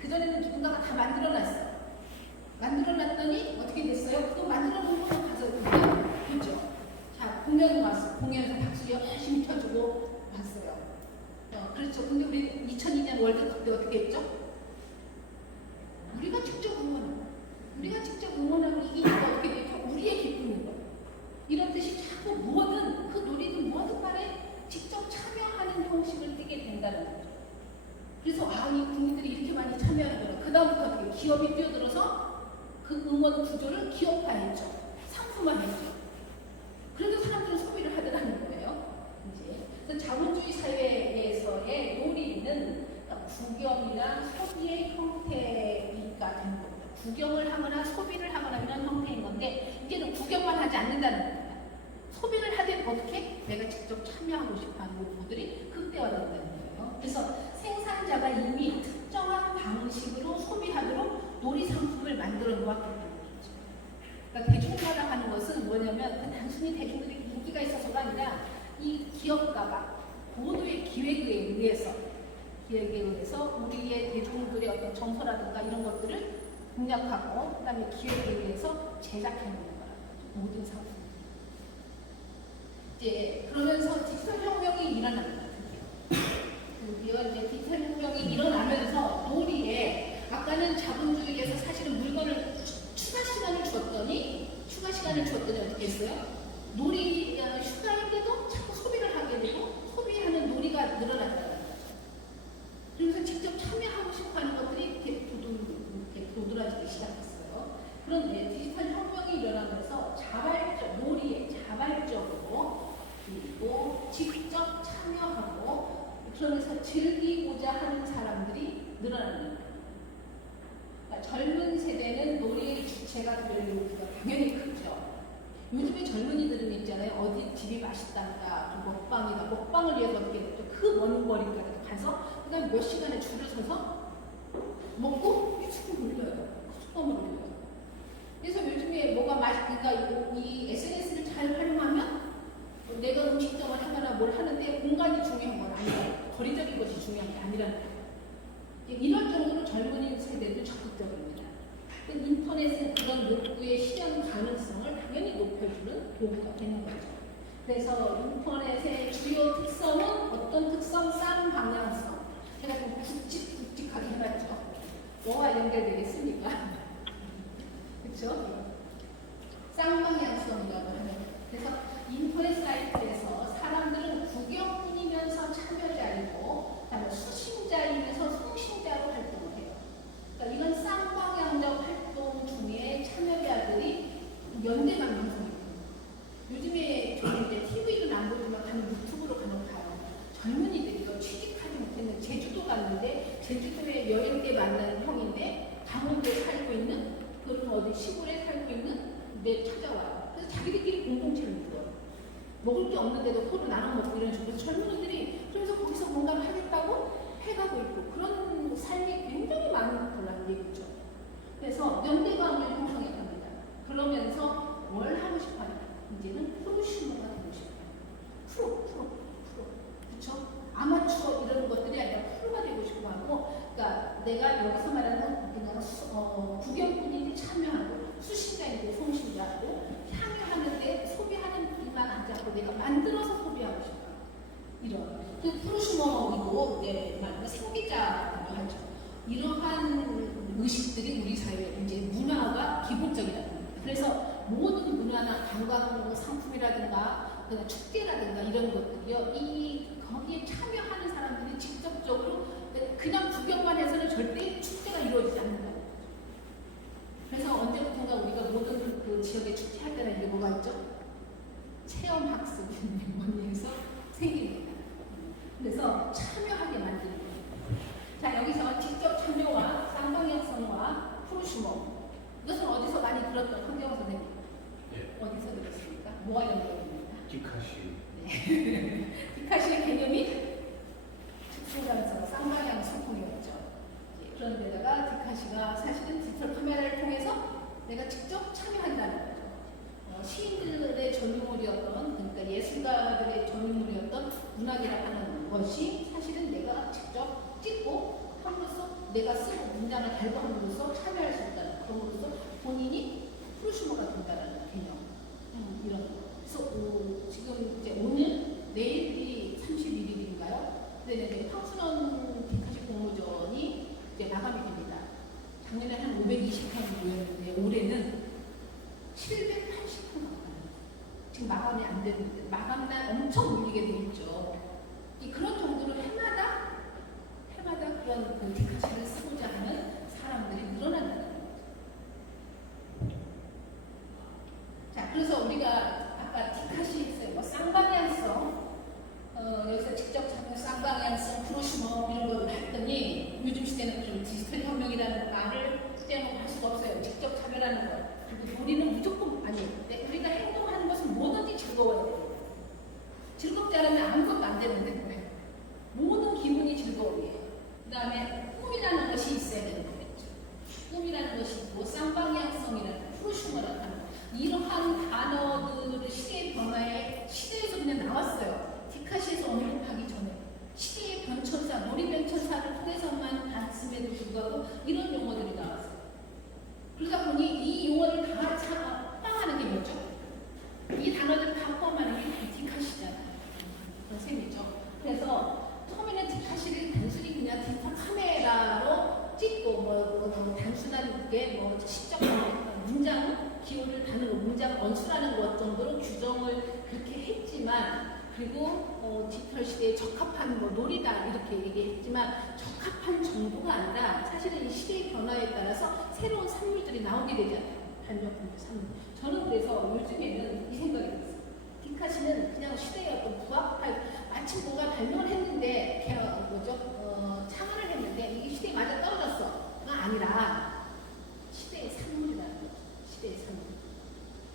그전에는 누군가가 다 만들어놨어요. 만들어놨더니 어떻게 됐어요? 그거 만들어놓은 거 가서 그죠? 자, 공연 왔어요. 공연에서 박수 열심히 쳐주고 왔어요. 그렇죠. 근데 우리 2002년 월드컵 때 어떻게 했죠? 우리가 직접 응원하고 이기니까 어떻게 됐죠? 우리의 기쁨인 거예요. 이런 뜻이 자꾸 무엇든 그 놀이든 무엇든 간에 직접 참여하는 형식을 띠게 된다는 거죠. 그래서 이 국민들이 이렇게 많이 참여하는 그 다음부터 어떻게 기업이 뛰어들어서 그 응원 구조를 기업화했죠. 상품화했죠. 그래도 사람들은 소비를 하더라는 거예요. 이제 그래서 자본주의 사회에서의 놀이는 구경이나 소비의 형태가 되는 겁니다. 구경을 하거나 소비를 하거나 이런 형태인 건데 이제는 구경만 하지 않는다는 겁니다. 소비를 하든 어떻게 내가 직접 참여하고 싶어하는 부분들이 극대화된다는 거예요. 그래서 생산자가 이미 특정한 방식으로 소비하도록 놀이 상품을 만들어 놓았기 때문이죠. 그러니까 대중화를 하는 것은 뭐냐면 단순히 대중들이 인기가 있어서가 아니라 이 기업가가 고도의 기획에 의해서 우리의 대중들의 어떤 정서라든가 이런 것들을 공략하고 그다음에 기획에 의해서 제작해 놓는 거라는 거죠. 모든 상품. 이제 그러면서 디지털 혁명이 일어납니다. 드디어 이제 디지털 혁명이 일어나면서 놀이에 아까는 자본주의에서 사실은 물건을 추가 시간을 줬더니 어떻게 했어요? 놀이 휴가인데도 자꾸 소비를 하게 되고 소비하는 놀이가 늘어났다는 거죠. 그래서 직접 참여하고 싶어하는 것들이 이렇게 도드라지기 시작했어요. 그런데 디지털 혁명이 일어나면서 놀이에 자발적으로 그리고 직접 참여하고 그러면서 즐기고자 하는 사람들이 늘어나는 거예요. 그러니까 젊은 세대는 놀이의 주체가 될 요구가 당연히 크죠. 요즘에 젊은이들은 있잖아요. 어디 집이 맛있단다. 먹방을 위해서 어떻게 됐죠? 그 먼 거리까지 가서 그다음 몇 시간에 줄을 서서 먹고 휴식을 올려요. 수건을 올려요. 그래서 요즘에 뭐가 맛있으니까 이 SNS를 잘 활용하면 내가 음식점을 하거나 뭘 하는데 공간이 중요한 건 아니라 거리적인 것이 중요한 게 아니라는 거예요. 이럴 정도로 젊은 세대도 적극적입니다. 인터넷은 그런 욕구의 실현 가능성을 당연히 높여주는 도구가 되는 거죠. 그래서 인터넷의 주요 특성은 어떤 특성? 쌍방향성. 제가 좀 굵직굵직하게 해봤죠. 뭐와 연결되겠습니까? 그렇죠? 쌍방향성이라고 하는. 그래서 인터넷 사이트에서 사람들은 구경꾼이면서 참여자이고, 그다음에 수신자이면서 송신자로 활동을 해요. 그러니까 이건 쌍방향적 활동 중에 참여자들이 연대만 방송해요. 요즘에 저희 이제 TV는 안 보지만 가는 유튜브로 가는 거 봐요. 젊은이들이요, 취직하지 못했는 제주도 갔는데 제주도에 여행때 만나는 형인데 강원도에 살고 있는 그런 어디 시골에 살고 있는 내 찾아와요. 그래서 자기들끼리 공동체를 만들어요. 먹을 게 없는데도 서로 나눠 먹고 이런 식으로 젊은이들이 그래서 거기서 뭔가를 하겠다고 해가고 있고 그런 삶이 굉장히 많은 거라는 얘기죠. 그래서 연대감을 형성해 갑니다. 그러면서 뭘 하고 싶어요? 이제는 프로슈머가 되고 싶어요. 프로. 그렇죠? 아마추어 이런 것들이 아니라 프로가 되고 싶어 하고, 그러니까 내가 여기서 말하는 그냥 구경꾼이 참여하고 수신자이고 송신자고 참여하는데 소비하는 일만 하지 않고 내가 만들어서 소비하고 싶어요. 이런 그 프로슈머이고 말하는 생계자라고 하죠. 이러한 의식들이 우리 사회에 이제 문화가 기본적이라는 겁니다. 그래서 모든 문화나 관광 상품이라든가 축제라든가 이런 것들이요, 거기에 참여하는 사람들이 직접적으로 그냥 구경만 해서는 절대 축제가 이루어지지 않는다. 그래서 언제부턴가 우리가 모든 그 지역의 축제 할 때는 이게 뭐가 있죠? 체험 학습이 해서 생깁니다. 그래서 참여하게 만드는 거예요. 자, 여기서 직접 참여와 쌍방향성과 프로슈머, 이것은 어디서 많이 들었던 황경호 선생님? 네. 어디서 들었습니까? 뭐가 연결됩니까? 디카시. 네. 디카시의 개념이 특수관성, 쌍방향 소통이었죠. 그런데다가 디카시가 사실은 디지털 카메라를 통해서 내가 직접 참여한다는 거죠. 시인들의 전유물이었던, 그러니까 예술가들의 전유물이었던 문학이라고 하는 것이 사실은 내가 직접 찍고 함으로써 내가 쓰고 문장을 발표함으로써 참여할 수 있다는, 그럼으로써 본인이 프로슈머가 된다는 개념. 이런 거. 그래서 지금 이제 오늘, 내일이 31일인가요? 근데 황순원 디카시 공모전이 이제 마감이 됩니다. 작년에 한 520편 모였는데 올해는 780편 나왔어요. 지금 마감이 안 됐는데 마감날 엄청 몰리게 돼 있죠. 그런 정도로 해마다 그런 그 디카시를 쓰고자 하는 사람들이 늘어난다는 거죠. 자, 그래서 우리가 아까 디카시 했어요. 뭐 쌍방향성, 여기서 직접 참여 쌍방향성, 프로슈머 이런 걸 했더니 요즘 시대는 좀 디지털 혁명이라는 말을 떼어놓고 할 수가 없어요. 직접 참여라는 거. 그리고 우리는 무조건 아니에요. 우리가 행동하는 것은 뭐든지 즐거워야 돼요. 즐겁지 않으면 아무것도 안 되는데 모든 기분이 즐거움이에요. 그 다음에 꿈이라는 것이 있어야 되는 거겠죠. 꿈이라는 것이 있고 쌍방향성이라는 프로슈머라는 하는 이러한 단어들을 시대의 변화에 시대에서 그냥 나왔어요. 디카시에서 언급하기 전에 시대의 변천사, 놀이변천사를 통해서만 봤음에도 불구하고 이런 용어들이 나왔어요. 그러다 보니 이 용어를 다 포함하는 게 뭐죠? 이 단어들을 다 포함하는 게 디카시잖아요. 그런 셈이죠. 그래서 처음에는 디카시를 단순히 그냥 디지털 카메라로 찍고 뭐 단순한 게 뭐 시적 문장 기호를 다는 문장 언수라는 것 정도로 규정을 그렇게 했지만, 그리고 디지털 시대에 적합한 뭐 놀이다 이렇게 얘기했지만 적합한 정도가 아니라 사실은 이 시대의 변화에 따라서 새로운 산물들이 나오게 되잖아요. 발명품들 산물. 저는 그래서 요즘에는 이 생각이 들었어요. 디카시는 그냥 시대에 어떤 부합할, 마침 뭔가 발명을 했는데 창안을 했는데 이게 시대에 맞아 떨어졌어가 아니라 시대의 산물이라는 거죠. 시대의 산물.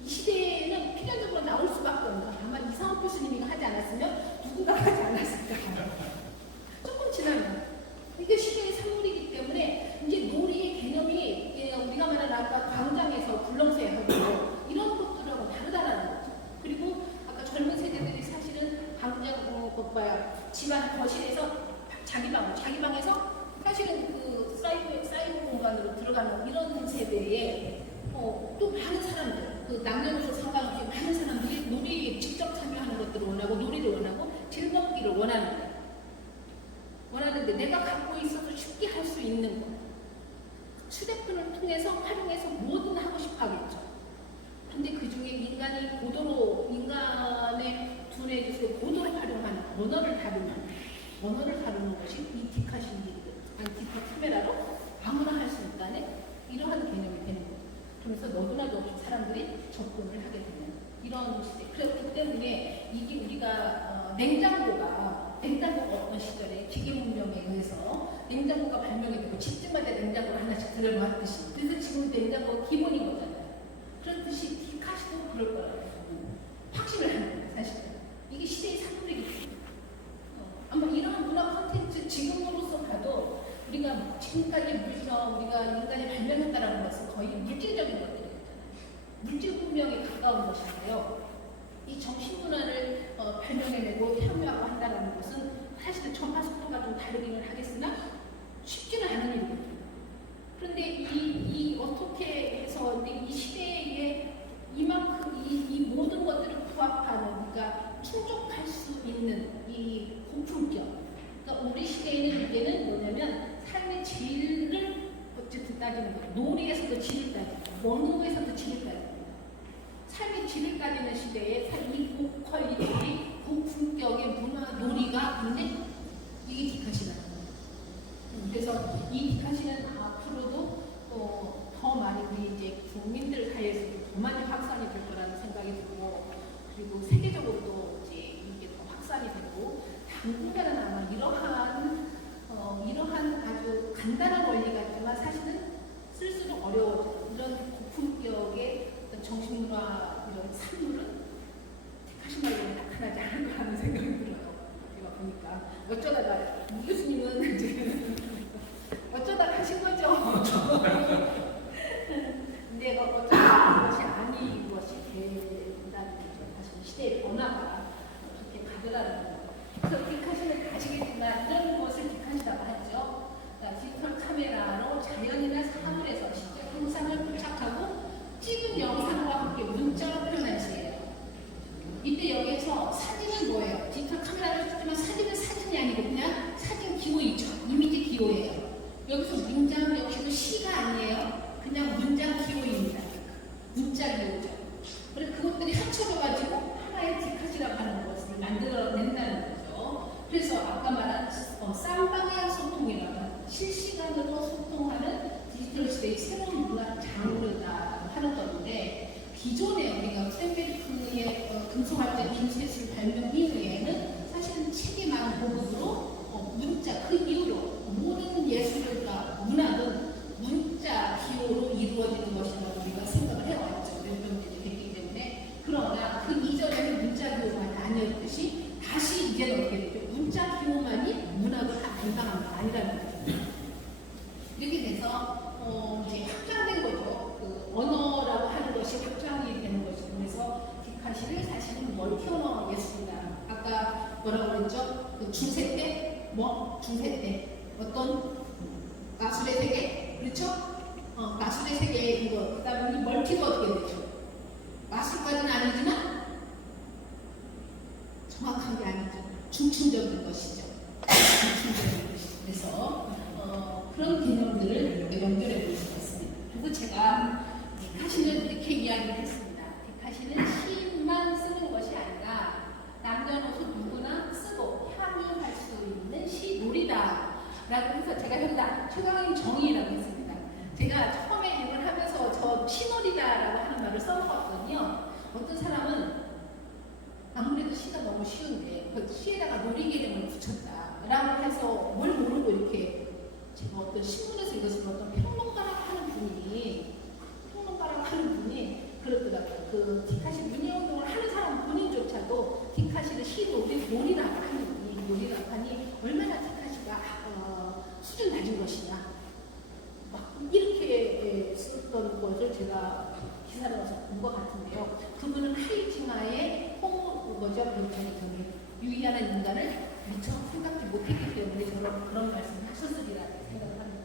이 시대에는 필연적으로 나올 수밖에 없는 거. 다만 이상한 교수님이 하지 않았으면 누군가 하지 않았을까. 조금 지나면 이게 시대의 산물이기 때문에 이제 놀이의 개념이 우리가 말하는 아까 광장에서 굴렁쇠하고 이런 것들하고 다르다라는 거죠. 그리고 아까 젊은 세대들이 사실은 광장 집안 거실에서 자기 방에서 사실은 그 사이버 공간으로 들어가는 이런 세대에 또 많은 사람들 그 남녀노소 상관없이 많은 사람들이 놀이 직접 참여하는 것들을 원하고 놀이를 원하고 즐겁기를 원하는데 내가 갖고 있어서 쉽게 할 수 있는 것 휴대폰을 통해서 활용해서 뭐든 하고 싶어 하겠죠. 근데 그 중에 인간의 두뇌 기술을 고도로 활용하는 언어를 다루는 것이 이 디카 카메라로 아무나 할 수 있다는 이러한 개념이 되는 거죠. 그래서 너도나도 없이 사람들이 접근을 하게 되는 이런 시대. 그렇기 때문에 이게 우리가 냉장고가 어떤 시절에 기계 문명에 의해서 냉장고가 발명이 되고 집집마다 냉장고를 하나씩 들여놓았듯이 그래서 지금 냉장고가 기본인 거잖아요. 그렇듯이 디카시도 그럴 거라고 확신을 하는 거예요. 사실 이게 시대의 산물이기 때문에 아마 이런 문화 콘텐츠 지금으로서 봐도 우리가 지금까지 우리가 인간이 발명했다라는 것은 거의 물질적인 것들이잖아요. 물질 문명에 가까운 것인데요. 이 정신문화를 발명해내고 참여하고 한다는 것은 사실은 전파 속도가 좀 다르기는 하겠으나 쉽지는 않은 일이거든요. 그런데 이 어떻게 해서 이 시대에 이만큼 이 모든 것들을 부합하는 그러니까 충족할 수 있는 이 고품격 그러니까 우리 시대에는 이제는 뭐냐면 삶의 질을 어쨌든 따지는 거예요. 놀이에서도 질을 따지고 원고에서도 질을 따지고 삶의 질을 따지는 시대에 이 고퀄리티, 고품격의 문화 놀이가 있는 이게 디카시라는 거예요. 그래서 이 디카시는 앞으로도 더 많이 우리 이제 국민들 사이에서도 더 많이 확산이 될 거라는 생각이 들고 그리고 세계적으로도 이제 이게 더 확산이 되고 당분간은 아마 이러한 아주 간단한 원리 같지만 사실은 쓸수록 어려워져 이런 고품격의 정신문화 이런 산물은 디카시 말고는 나타나지 않을 거라는 생각이 들어요. 제가 보니까 어쩌다가 이 교수님은 지금 어쩌다 하신 거죠? 근데 어쩌다 그것이 아닌 것이 된다는 거죠. 사실 시대의 변화가 그렇게 가더라는 거예요. 그래서 디카시는 아시겠지만 이런 것을 디카시라고 하죠. 디지털 카메라로 자연이나 사물에서 실제 형상을 포착하고 찍은 영상과 함께 문자로 표현한 시예요. 이때 여기에서 사진은 뭐예요? 디지털 카메라로 찍지만 사진은 사진이 아니고 그냥 사진 기호이죠. 이미지 기호예요. 여기서 문장 역시도 시가 아니에요. 그냥 문장 기호입니다. 문자 기호죠. 그래서 그것들이 합쳐져가지고 하나의 디카시라고 하는 것을 만들어낸다는 거죠. 그래서 아까 말한 쌍방향 소통이라는 실시간으로 소통하는 디지털 시대의 새로운 문화 장르다 하는 건데 기존에 우리가 샌베르크의 금속활자 빈셋을 발명 이후에는 사실은 책에만 보급으로 문자 그 이후로 모든 예술과 문화는 문자 기호로 이루어지는 것이라고 우리가 생각을 해왔죠. 몇 번째도 됐기 때문에 그러나 그 이전에는 문자 기호만이 아니었듯이 다시 이제는 어떻게 되죠? 문자 기호만이 문학을 담당하는 게 아니라는 거죠. 이렇게 돼서 이제 확장된 거죠. 그 언어라고 하는 것이 확장이 되는 것이죠. 그래서 디카시를 사실은 멀티 언어 예술이다. 아까 뭐라고 그랬죠? 그 중세 때 중세 때 어떤 마술의 세계 그렇죠? 마술의 세계 이거 그다음에 이 멀티도 어떻게 되죠? 마술까지는 아니지만 정확한 게 아니죠. 중층적인 것이죠. 중층적인 것이죠. 그래서 그런 개념들을 이렇게 연결해 볼 수가 있습니다. 그리고 제가 디카시는 이렇게 이야기를 했습니다. 디카시는 시만 쓰는 것이 아니라 남녀노소 누구나 쓰고 향유할 수 있는 시놀이다 라고 해서 제가 여기다 최강인 정의라고 했습니다. 제가 처음에 이걸 하면서 저 시놀이다 라고 하는 말을 써먹었거든요. 어떤 사람은 아무래도 시가 너무 쉬운데 그 시에다가 놀이 개념을 붙였다 라고 해서 뭘 모르고 이렇게 제가 어떤 신문에서 이것을 어떤 평론가라고 하는 분이 그렇더라고요. 그 디카시 문예운동을 하는 사람 본인조차도 디카시를 시놀이라고 하니 놀이라고 하니 얼마나 디카시가 수준 낮은 것이냐 막 이렇게 썼던 것을 제가 기사를 와서 본 것 같은데요. 그분은 하이징하의 저기 유의하는 인간을 미처 생각지 못했기 때문에 저는 그런 말씀을 하셨으리라고 생각을 합니다.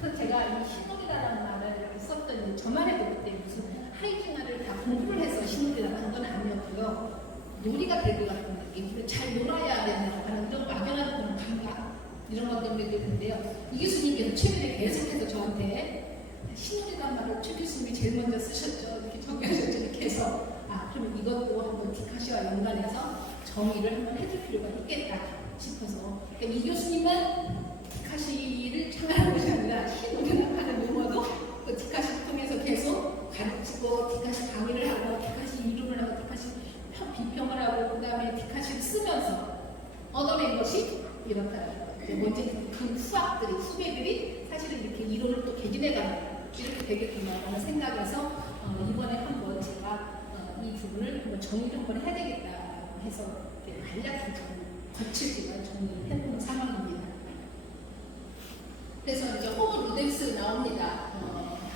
그래서 제가 이 시놀이라는 말을 썼더니 저만 해도 그때 무슨 하이징화를 다 공부를 해서 신놀이를 한 건 아니었고요. 놀이가 될 것 같은 느낌. 잘 놀아야 된다는 이런 막연한 그런 감각 이런 것 때문에 그랬는데요. 이 교수님께서 최근에 계속해서 저한테 신놀이란 말을 최 교수님이 제일 먼저 쓰셨죠. 이렇게 정리하셨죠. 이렇게 해서 그러면 이것도 한번 디카시와 연관해서 정의를 한번 해줄 필요가 있겠다 싶어서 그러니까 이 교수님은 디카시를 창안한 것이 아니라 신놀이라고 하는 용어도 그 디카시 통해서 계속 가르치고 디카시 강의를 하고 디카시 이름을 하고 디카시 비평을 하고 그 다음에 디카시를 쓰면서 얻어낸 것이 이렇다. 먼저 그 후배들이 사실은 이렇게 이론을 또 개진해가는 이렇게 되겠구나라는 생각에서 이번에 한번 제가 이 부분을 한번 정리 한번 해야 되겠다 해서 간략히 좀 거칠지만 정리해보는 상황입니다. 그래서 이제 호모 루덴스 나옵니다.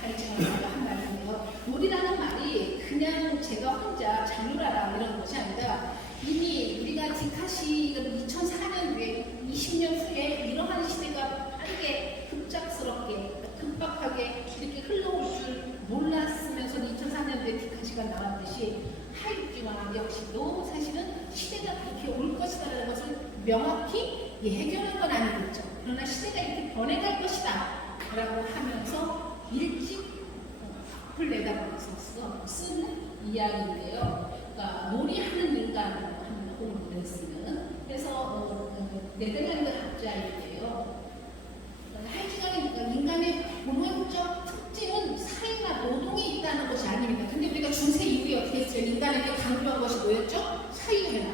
하이징화가 한 말인데요. 놀이라는 말이 그냥 제가 혼자 장르라라 이런 것이 아니라 이미 우리가 디카시가 2004년도에 20년 후에 이러한 시대가 빠르게 급작스럽게 급박하게 이렇게 흘러올 줄 몰랐으면서 2004년도에 디카시가 나왔듯이 하이징화 역시도 사실은 시대가 그렇게 올 것이라는 것을 명확히 예견한 건 아니겠죠. 그러나 시대가 이렇게 변해갈 것이다 라고 하면서 일찍 앞을 내다보면서 쓴 이야기인데요. 그러니까 놀이하는 인간을 하는 호모를 쓰는 그래서 네덜란드 학자인데요. 하이징화는 인간의 본원적 특징은 사회나 노동에 있다는 것이 아닙니다. 근데 우리가 중세 이후에 어떻게 했어요? 인간에게 강조한 것이 뭐였죠? 사유회화.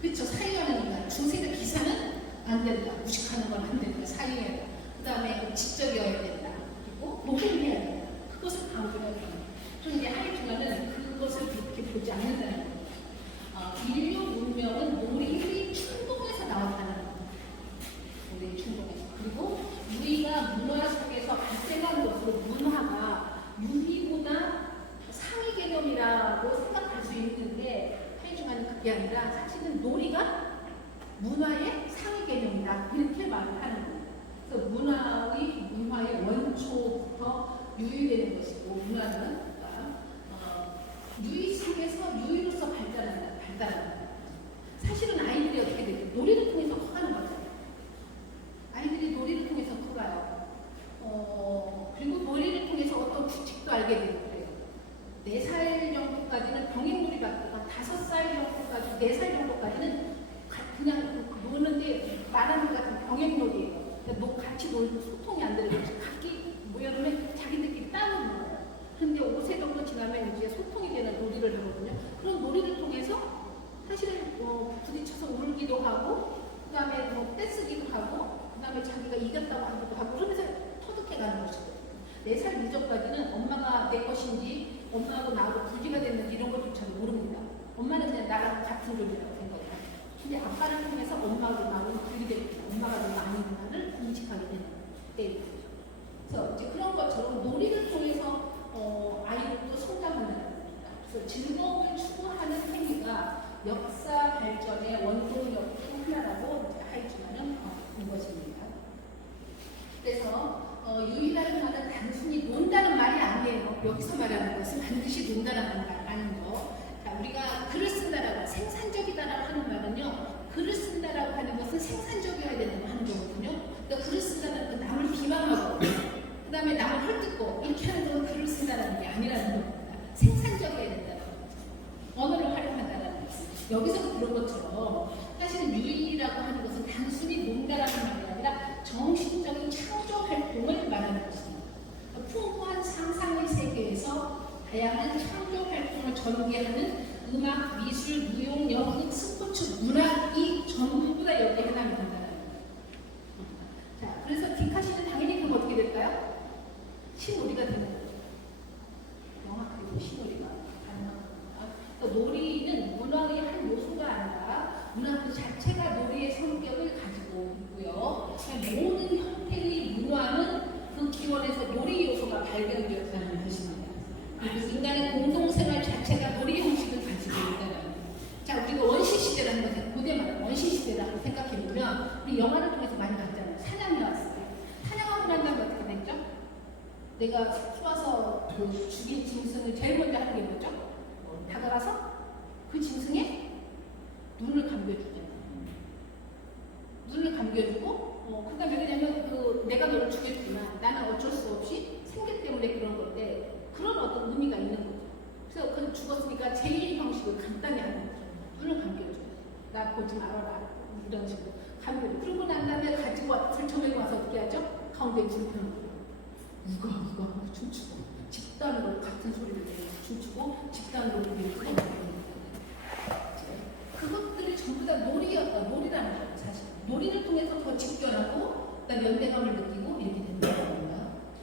그렇죠? 사유하는 인간. 중세의 기사는 안 된다. 무식하는 건 안 된다. 사유회화. 그 다음에 지적이어야 된다. 그리고 노동해야 된다. 그것을 강조해야 된다. 그런데 하이징화는 그것을 그렇게 보지 않는다는 거예요. 인류 문명은 놀이의 충동에서 나왔다는 거예요. 놀이의 충동에서. 그리고 우리가 문화 속에서 발생한 것으로 문화가 유희구나 상위 개념이라고 생각할 수 있는데 하이징화는 그게 아니라 사실은 놀이가 문화의 상위 개념이다. 이렇게 말을 하는 거예요. 그래서 문화의 원초부터 유희되는 것이고 문화는 유희 속에서 유희로서 발달한다. 사실은 아이들이 어떻게 되죠? 놀이를 통해서 커가는 거죠. 아이들이 놀이를 통해서 커가요. 그리고 놀이를 통해서 어떤 규칙도 알게 되고 그래요. 4살 정도까지는 병행놀이 받다가 5살 정도까지, 4살 정도까지는 그냥 노는데 말하는 것 같은 병행놀이에요. 그러니까 같이 놀고 소통이 안 되는 거죠. 각기 모여놓으면 자기들끼리 따로 놀아요. 근데 5세 정도 지나면 이제 소통이 되는 놀이를 하거든요. 그런 놀이를 통해서 사실은 부딪혀서 울기도 하고, 그 다음에 떼쓰기도 하고, 그 다음에 자기가 이겼다고 하기도 하고, 그러면서 터득해가는 것이거든요. 4살 이전까지는 엄마가 내 것인지, 엄마하고 나하고 분리가 됐는지 이런 것조차도 모릅니다. 엄마는 그냥 나랑 같은 존재라고 생각해요. 근데 아빠를 통해서 엄마하고 나하고 분리됩니다. 엄마가 내 아니구나를 인식하게 되는 때입니다. 그래서 이제 그런 것처럼 놀이를 통해서 아이들도 성장한다는 겁니다. 그래서 즐거움을 추구하는 행위가 역사 발전의 원동력 중 하나라고 하이징화는 본 것입니다. 그래서 유희라는 말은 단순히 논다는 말이 아니에요. 여기서 말하는 것은 반드시 논다라는 말 아닌 거. 자, 우리가 글을 쓴다라고 생산적이다라고 하는 말은요. 글을 쓴다라고 하는 것은 생산적이어야 되는 거 하는 거거든요. 그러니까 글을 쓴다는 건 남을 비방하고 그 다음에 남을 헐뜯고 이렇게 하는 건 글을 쓴다는 게 아니라는 겁니다. 생산적이어야 된다는 거죠. 언어를 활용한다는 것은. 여기서 그런 것처럼 사실은 유희라고 하는 것은 단순히 논다라는 말이 아니라 정신적인 창조 활동을 말하는 것입니다. 풍부한 상상의 세계에서 다양한 창조 활동을 전개하는 음악, 미술, 무용, 연극, 스포츠, 문학이 전부 다 여기에 해당이 된다는 거예요. 자, 그래서 디카시는 당연히 그럼 어떻게 될까요? 신놀이가 되는 거죠. 명확하게 신놀이가 가능합니다. 그러니까 놀이는 문화의 한 요소가 아니라 문화 그 자체가 놀이의 성격을 가지고 있고요. 모든 형태의 문화는 그 기원에서 놀이 요소가 발견되었다는 것입니다. 그리고 인간의 공동생활 자체가 놀이 형식을 가지고 있다는 거예요. 자, 우리가 원시시대라는 것을 고대말 원시시대라고 생각해보면 우리 영화를 통해서 많이 봤잖아요. 사냥이 왔어요. 사냥하고 난 다음에 어떻게 됐죠? 내가 쏘아서 그 죽인 짐승을 제일 먼저 하는 게 뭐죠? 다가가서 그 짐승의 눈을 감겨주잖아. 눈을 감겨주고, 그러니까 왜 그러냐면 내가 너를 죽였지만 나는 어쩔 수 없이 생계 때문에 그런 건데 그런 어떤 의미가 있는 거죠. 그래서 그 죽었으니까 제1 형식을 간단히 하는 거죠. 눈을 감겨줘. 나 보지 말아라. 이런 식으로 감겨줘. 그러고 난 다음에 가지고 들쳐매고 와서 어떻게 하죠? 가운데 불 펴는 거예요. 우가 하고 춤추고 집단으로 같은 소리를 내면서 춤추고 집단으로 우리를 끌어내는 그것들이 전부 다 놀이라는 거예요. 사실 놀이를 통해서 더 직결하고 그다음 연대감을 느끼고 이렇게 된다는 겁니다.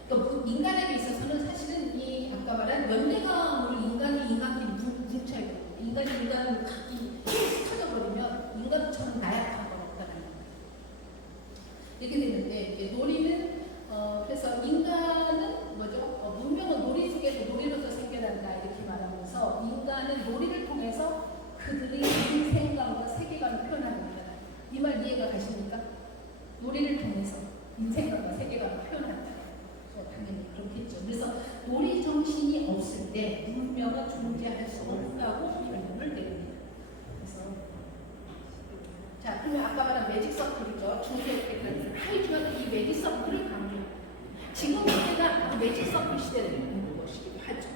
또 인간에게 있어서는 사실은 이 아까 말한 연대감을 인간끼리 뭉쳐야 돼요. 인간을 각기 흩어져 버리면 인간처럼 나약한 건 없다는 거예요. 이렇게 되는데 이제 놀이는 그래서 인간은 뭐죠? 문명은 놀이 속에서 놀이로서 생겨난다 이렇게 말하면서 인간은 놀이를 통해서 그들의 인생관과 세계관을 표현합니다. 이 말 이해가 가십니까? 놀이를 통해서 인생관과 세계관을 표현한다. 당연히 그렇겠죠. 그래서 놀이 정신이 없을 때 문명은 존재할 수 없다고 결론을 내립니다. 그래서 자, 그러면 아까 말한 매직 서클이죠. 중세때 하이즈는 이 매직 서클을 강조합니다. 지금 우리가 매직 서클 시대를 있는 것이기도 하죠.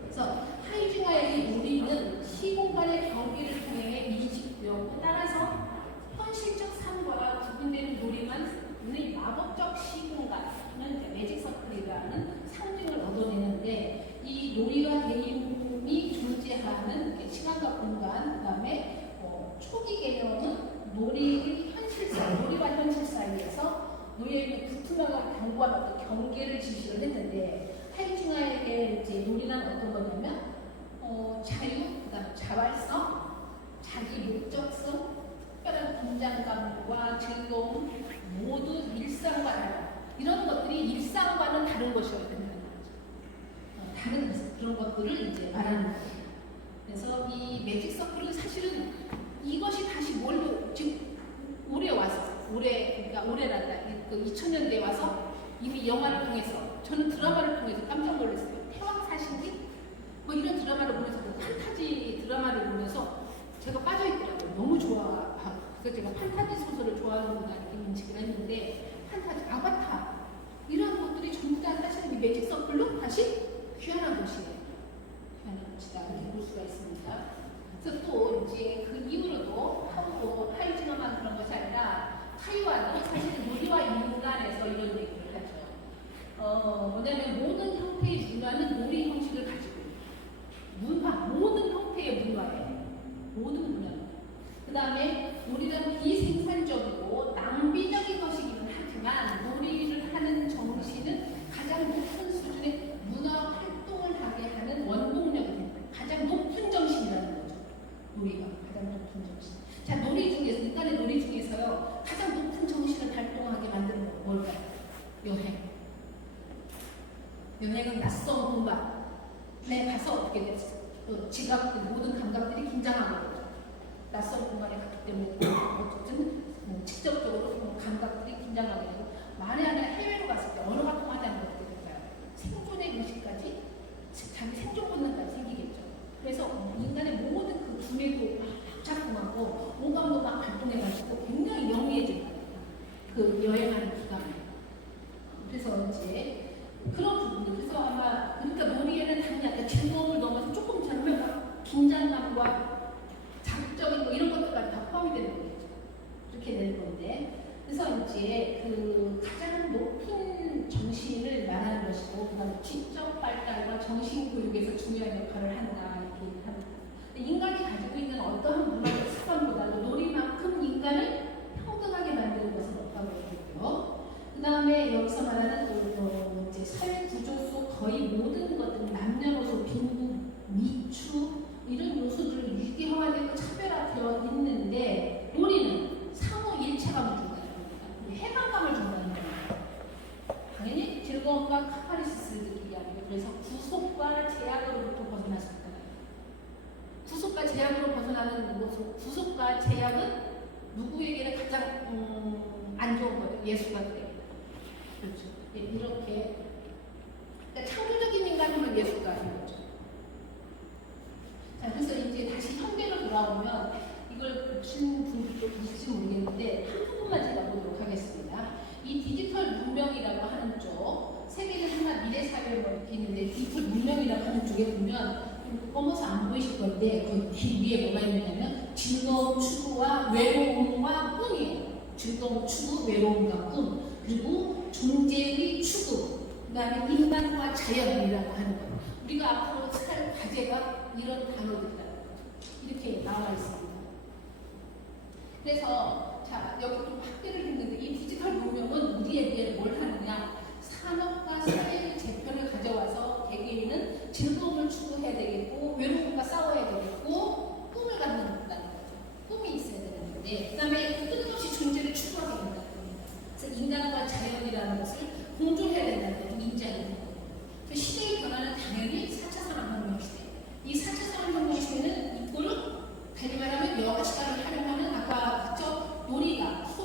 그래서 하이징화의 우리는 시공간의 경계를 통해 인식되었고 따라서 현실적 삶과 구분되는 놀이만 마법적 시공간은 매직 서클이라는 상징을 얻어내는데 이 놀이와 게임이 존재하는 시간과 공간 그다음에 초기 개념은 놀이와 현실 사이에서 놓여있는 부투명한 견고한 어떤 경계를 지시를 했는데 하이징화에게 이제 놀이란 어떤 거냐면 자유, 그다음 자발성, 자기 목적성, 특별한 긴장감과 즐거움 모두 일상과 다른 이런 것들이 일상과는 다른 것이어야 된다는 거죠. 다른 그런 것들을 이제 말하는 거예요. 그래서 이 매직 서클은 사실은 이것이 다시 지금 올해 그러니까 올해란다. 그 2000년대에 와서 이미 영화를 통해서 저는 드라마를 통해서 깜짝 놀랐어요. 태왕사신기 뭐 이런 드라마를 보면서 판타지 드라마를 보면서 제가 빠져있더라고요. 너무 좋아하고 그래서 제가 판타지 소설을 좋아하는구나 이렇게 인식을 했는데 판타지 아바타 이런 것들이 전부 다 사실은 이 매직 서클로 다시 귀환한 것이에요. 귀환한 것이다 이렇게 볼 수가 있습니다. 그래서 또 이제 그 이후로도 하이징어만 그런 것이 아니라 타이완도 사실은 놀이와 인간에서 이런 얘기를 하죠. 뭐냐면 모든 형태의 문화는 놀이 형식을 가지고 있는 모든 형태의 문화예요. 모든 문화. 그 다음에 놀이는 비생산적이고 낭비적인 것이기는 하지만 놀이를 하는 정신은 가장 높은 수준의 문화 활동을 하게 하는 원동력이 됩니다. 가장 높은 정신이라는 거죠. 놀이가 가장 높은 정신. 자, 놀이 중에서 인간의 놀이 중에서요 가장 높은 정신을 활동하게 만드는 건 뭘까요? 여행은 낯선 공간에 가서 어떻게 됐어요? 지각 모든 감각들이 긴장하는 거죠. 낯선 공간에 갔기 때문에 어쨌든 직접적으로 감각들이 긴장하게 되고 만에 하나 해외로 갔을 때 언어가 통하지 않는 어떻게 될까요? 생존의 의식까지 자기 생존 본능까지 생기겠죠. 그래서 인간의 모든 그 두뇌도 작동하고 오감도 막 발동해가지고 굉장히 영리해집니다. 그 여행하는 기간에. 그래서 이제 그런 부분들. 그래서 아마 그러니까 놀이에는 당연히 약간 즐거움을 넘어서 조금 잘하면 막 긴장감과 자극적인 뭐 이런 것들까지 다 포함이 되는 거죠. 그렇게 되는 건데. 그래서 이제 그 가장 높은 정신을 말하는 것이고, 그다음에 지적 발달과 정신 교육에서 중요한 역할을 한다 이렇게 합니다. 인간이 가지고 있는 어떠한 문화적 습관보다도 놀이만큼 인간을 평등하게 만드는 것은 없다고 얘기했고요. 그 다음에 여기서 말하는 이제 사회 구조 속 거의 모든 것들은 남녀노소, 빈부, 미추 이런 요소들을 유기화되고 차별화되어 있는데 놀이는 상호 일체감을 준다는 겁니다. 해방감을 준다는 겁니다. 당연히 즐거움과 카타르시스를 느끼게 하고 그래서 구속과 제약으로부터 벗어날 수 있다. 구속과 제약으로 벗어나는 모습, 구속과 제약은 누구에게는 가장 안 좋은 거죠. 예수가 그래요. 그렇죠. 이렇게 즐거움 추구, 외로움과 꿈, 그리고 존재의 추구, 그다음에 인간과 자연이라고 하는 것. 우리가 앞으로 살 과제가 이런 단어들이라는 거죠. 이렇게 나와 있습니다. 그래서 자 여기 좀 확대를 했는데 이 디지털 문명은 우리에게 뭘 하느냐? 산업과 사회의 재편을 가져와서 개개인은 즐거움을 추구해야 되겠고 외로움과 싸워야 되겠고 꿈을 갖는다는 거죠. 꿈이 있어야 되는 건데 그 다음에 끊임없이 존재를 추구하게 된다는 겁니다. 그래서 인간과 자연이라는 것을 공존해야 된다는 거죠. 인자는 거죠. 시대의 변화는 당연히 4차 산업혁명 시대. 이 4차 산업혁명 시대는 이꼴을 다시 말하면 여가 시간을 활용하는 아까 그죠?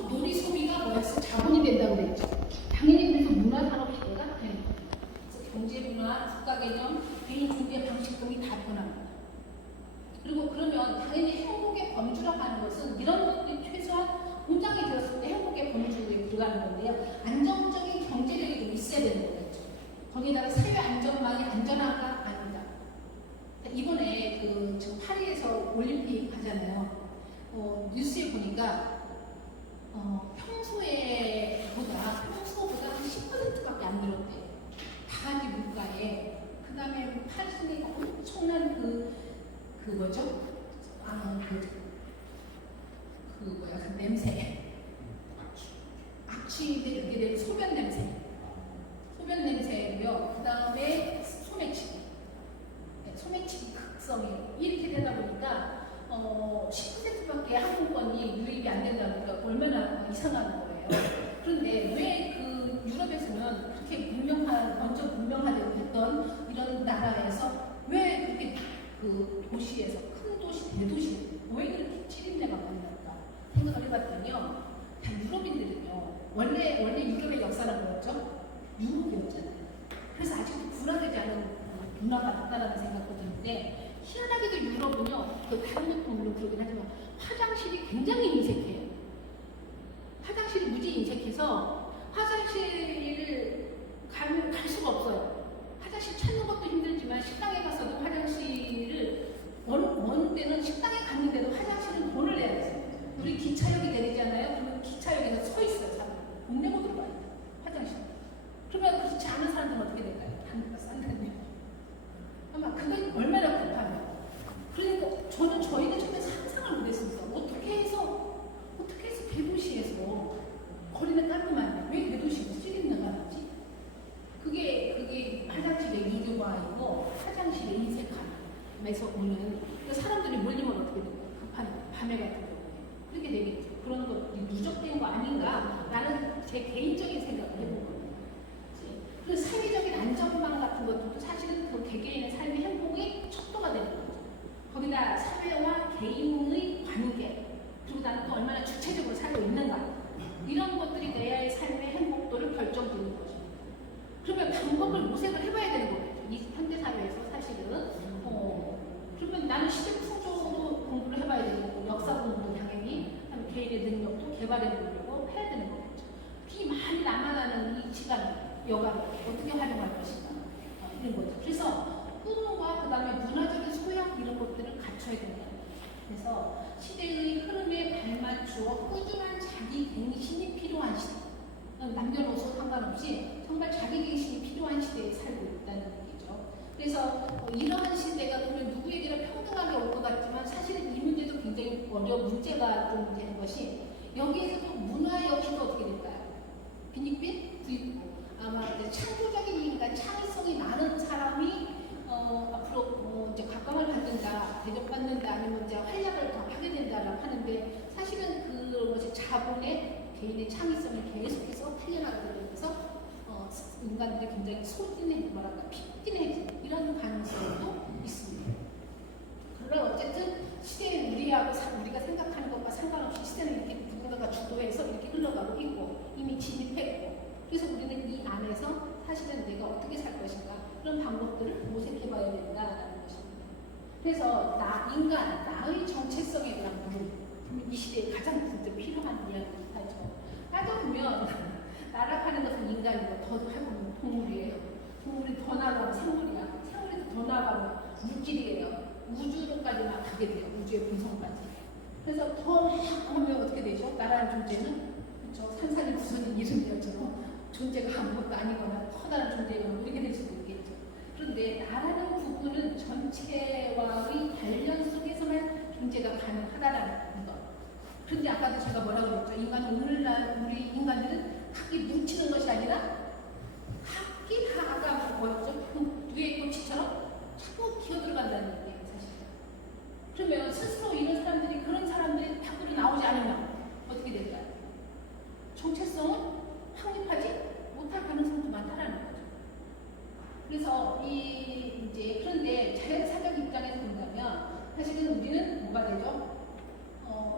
놀이 소비가 뭐였어? 자본이 된다고 그랬죠. 당연히 그래서 문화산업 시대가 되는 거예요. 그래서 경제 문화, 국가 개념, 개인 중개 방식 등이 다 변합니다. 그리고 그러면 당연히 행복의 범주라고 하는 것은 이런 것들이 최소한 공장이 되었을 때 행복의 범주에 들어가는 건데요. 안정적인 경제력이 좀 있어야 되는 거겠죠. 거기다가 사회 안전망이 안전한가 아니다. 이번에 지금 파리에서 올림픽 하잖아요. 뉴스에 보니까 평소보다 한 10%밖에 안 늘었대요. 바가지 물가에. 그 다음에 팔순이 엄청난 그 뭐죠? 그 냄새. 악취, 소변 냄새. 소변 냄새고요. 그 다음에 소매치기. 소매치기 극성이에요. 이렇게 되다 보니까 10%밖에 항공권이 유입이 안 된다 보니까 얼마나 이상한 거예요. 그런데 왜 그 유럽에서는 그렇게 먼저 문명화됐던 이런 나라에서 왜 그렇게 그 도시에서 큰 도시, 대도시 왜 그렇게 찌린내가 많이 날까 생각을 해봤더니요. 다 유럽인들은요. 원래 유럽의 역사는 뭐였죠? 유럽이었잖아요. 그래서 아직도 불화되지 않은 문화가 있다라는 생각도 드는데 희한하게도 유럽은요. 다른 것도 물론 그러긴 하지만 화장실이 굉장히 인색해요. 화장실이 무지 인색해서 화장실을 갈 수가 없어요. 화장실 찾는 것도 힘들지만 식당에 가서도 화장실을 먼 데는 식당에 갔는데도 화장실은 돈을 내야 돼요. 우리 기차역이 내리잖아요. 그러면 기차역에서 서 있어요. 사람 돈 내고 들어가요. 화장실. 그러면 그렇지 않은 사람들은 어떻게 될까요? 단가가 싼다며. 아마 그게 얼마나 급하면. 그러니까 저희는 정말 상상을 못했습니다. 어떻게 해서 대도시에서 거리는 깔끔한데 왜 대도시에서 찌린내가 나지? 그게 화장실의 이교화이고 화장실의 인색함에서 오는 사람들이 몰리면 어떻게 될까요? 급한 밤에 같은 경우에 그렇게 되겠죠. 그런 것들이 누적된 거 아닌가라는 제 개인적인 생각을 해본 겁니다. 그 사회적인 안전망 같은 것들도 사실은 그 개개인의 삶의 행복의 척도가 되는 거죠. 거기다 사회와 개인의 관계, 그리고 나는 또 얼마나 주체적으로 살고 있는가, 이런 것들이 내 삶의 행복도를 결정짓는 거죠. 그러면 방법을 모색을 해봐야 되는 거겠죠. 이 현대사회에서 사실은. 그러면 나는 시대 풍조로 공부를 해봐야 되고, 역사 공부도 당연히, 개인의 능력도 개발해 보려고 해야 되는 거겠죠. 비 많이 남아나는 이 시간, 여가를 어떻게 활용할 것인가, 이런 거죠. 그래서 꿈과 그 다음에 문화적인 소양 이런 것들을 갖춰야 된다. 그래서 시대의 흐름에 발맞추어 꾸준한 자기 갱신이 필요한 시대. 남녀노소 상관없이 정말 자기 갱신이 필요한 시대에 살고 있다는 얘기죠. 그래서 이러한 시대가 그러면 누구에게나 평등하게 올 것 같지만 사실은 이 문제도 굉장히 어려운 문제가 좀 되는 것이 여기에서도 문화 역시도 어떻게 될까요? 빈익빈? 부익부. 아마 이제 창조적인 인간, 창의성이 많은 사람이 앞으로 이제 각광을 받는다, 대접받는다, 아니면 이제 활약을 더 하게 된다라고 하는데 사실은 그것이 자본의 개인의 창의성을 계속해서 살려나가게 되면서 인간들이 굉장히 핍진해지는 이런 가능성도 있습니다. 그러나 어쨌든 시대에 우리가 생각하는 것과 상관없이 시대는 이렇게 누군가가 주도해서 이렇게 흘러가고 있고 이미 진입했고, 그래서 우리는 이 안에서 사실은 내가 어떻게 살 것인가 그런 방법들을 모색해봐야 된다는 것입니다. 그래서 나의 정체성에 대한 부분, 이 시대에 가장 진짜 필요한 이야기죠. 따져보면 나락하는 것은 인간이고 더 하고 동물이에요. 동물이 더 나아가면 생물이야. 생물이 더 나아가면 물질이에요. 우주로까지만 가게 돼요. 우주의 분성까지. 그래서 더 하면 어떻게 되죠? 나라는 존재는 저 산산이 부서진 이름이었죠. 존재가 아무것도 아니거나 커다란 존재거나 이렇게 될 수도 있겠죠. 그런데 나라는 부분은 전체와의 관련 속에서만 존재가 가능하다라는 것. 그런데 아까도 제가 뭐라고 그랬죠? 인간은 오늘날 우리 인간들은 각기 뭉치는 것이 아니라 각기 다 아까 뭐였죠? 누에 꽃이처럼 자꾸 기어들어간다는 얘기예요, 사실. 그러면 스스로 이런 사람들이 그런 사람들이 밖으로 나오지 않으면 어떻게 될까요? 정체성은 확립하지 못할 가능성도 많다라는 거죠. 그래서 이제 그런데 자연사적 입장에서 본다면 사실은 우리는 뭐가 되죠?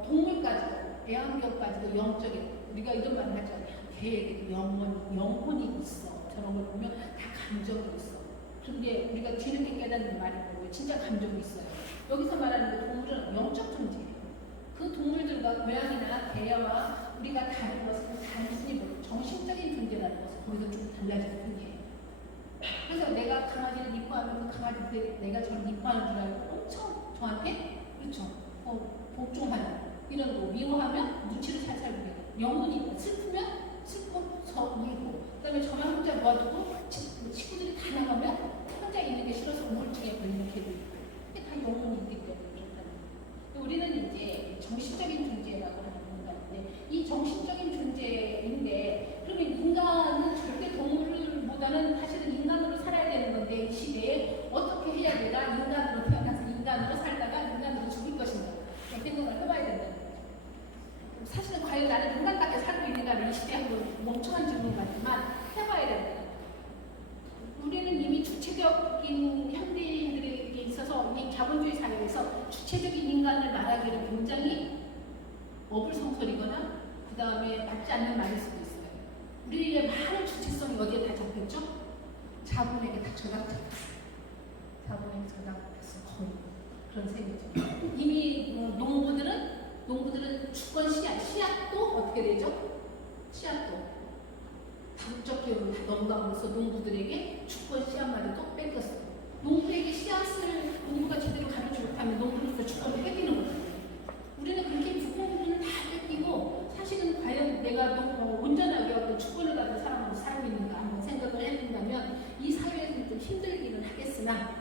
동물까지도 애완견까지도 영적인 우리가 이런 말을 하죠. 개에게도 영혼이 있어. 저런 걸 보면 다 감정이 있어. 그런데 우리가 뒤늦게 깨닫는 말이 뭐고 진짜 감정이 있어요. 여기서 말하는 그 동물은 영적 존재예요. 그 동물들과 고양이나 개와 우리가 다른 것은 단순히 뭐 정신적인 존재라는 것은 거기서 좀 달라지는 편이에요. 그래서 내가 강아지를 이뻐하면 그 강아지들 내가 저를 이뻐하는 줄 알고 엄청 저한테 그렇죠. 복종하는 이런 거 미워하면 눈치를 살살 보게 돼요. 영혼이 슬프면 슬퍼 울고 그다음에 저만 혼자 모아두고 친구들이 다 나가면 혼자 있는 게 싫어서 우울증에 걸리는 개도 있고 이게 다 영혼이 있기 때문에 그렇다는 거예요. 우리는 이제 정신적인 존재라고 하는 건데 이 정신적인 존재인데 그러면 인간은 절대 동물보다는 사실은 인간으로 살아야 되는 건데 이 시대에 어떻게 해야 되나 인간으로 태어나서 인간으로 살다가 인간으로 죽을 것인가 생각을 해봐야 된다는 거죠. 사실은 과연 나는 인간답게 살고 있는가를 이 시대에 한번 멍청한 질문 같지만 해봐야 된다는 거죠. 우리는 이미 주체적인 현대인들에게 있어서 이 자본주의 사회에서 주체적인 인간을 말하기는 굉장히 어불성설이거나 그 다음에 맞지 않는 말일 수도 있어요. 우리의 많은 주체성이 어디에 다 적혔죠? 자본에게 다 저당잡혔어요. 자본에게 저당잡혔어요. 거의 그런 셈이죠. 이미 농부들은 주권 씨앗도 어떻게 되죠? 씨앗도 다국적 기업을 다 넘어가면서 농부들에게 주권 씨앗마저도 뺏겼어요. 농부에게 씨앗을 농부가 제대로 가르치지 못하면 농부로서 주권을 뺏기는 거예요. 우리는 그렇게 부분을 다 뺏기고 사실은 과연 내가 온전하게 어떤 주권을 가진 사람으로 살고 있는가 한번 생각을 해본다면 이 사회에서는 좀 힘들기는 하겠으나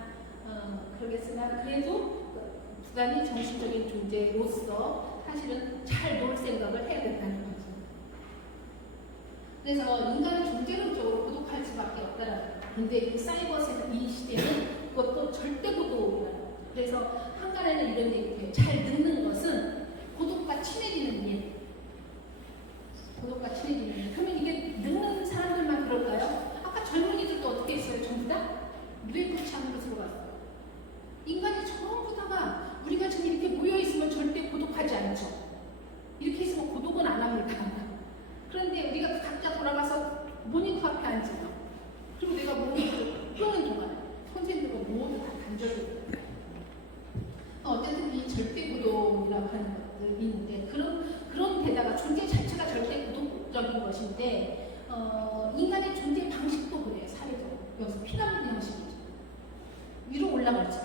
그래도 부단히 정신적인 존재로서 사실은 잘 놀 생각을 해야 된다는 거죠. 그래서 인간은 존재론적으로 고독할 수밖에 없다라는 거예요. 근데 이 사이버 세상 이 시대는 그것도 절대 고독이라는 거예요. 그래서 한간에는 이런 얘기예요. 잘 늙는 것은 고독과 친해지는 일. 고독과 친해지는 일. 그러면 이게 늙는 사람들만 그럴까요? 아까 젊은이들도 어떻게 했어요? 전부 다 뇌끝이 안으로 들어갔어요. 인간이 전부 다가 우리가 지금 이렇게 모여있으면 절대 고독하지 않죠. 이렇게 있으면 고독은 안 합니다. 그런데 우리가 각자 돌아가서 모니터 앞에 앉으면 그리고 내가 모니터를 끄는 동안 선생님들과 모두 다 단절되고 어쨌든 이 절대 고독이라고 하는 것들이 있는데 그런 데다가 존재 자체가 절대 고독적인 것인데 인간의 존재 방식도 그래요. 사회적으로 여기서 피라미드 형식이죠. 위로 올라갈지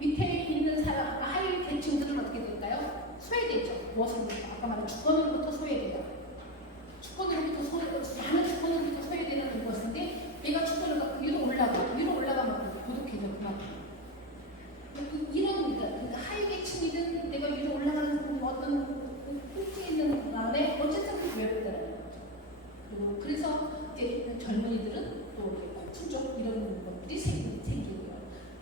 밑에 있는 사람 하위 계층들은 어떻게 될까요? 소외되죠. 무엇으로부터 아까 말한 주권으로부터 소외되다. 많은 주권으로부터 소외되는 것인데 내가 주권을 갖고 위로 올라가면 고독해져 그만큼. 그러니까 하위 계층이든 내가 위로 올라가는 어떤 꼭지에 있는 간에 어쨌든 그 외롭다는 거죠. 그래서 이제 젊은이들은 또 폭풍족 이런 것들이 생기고요.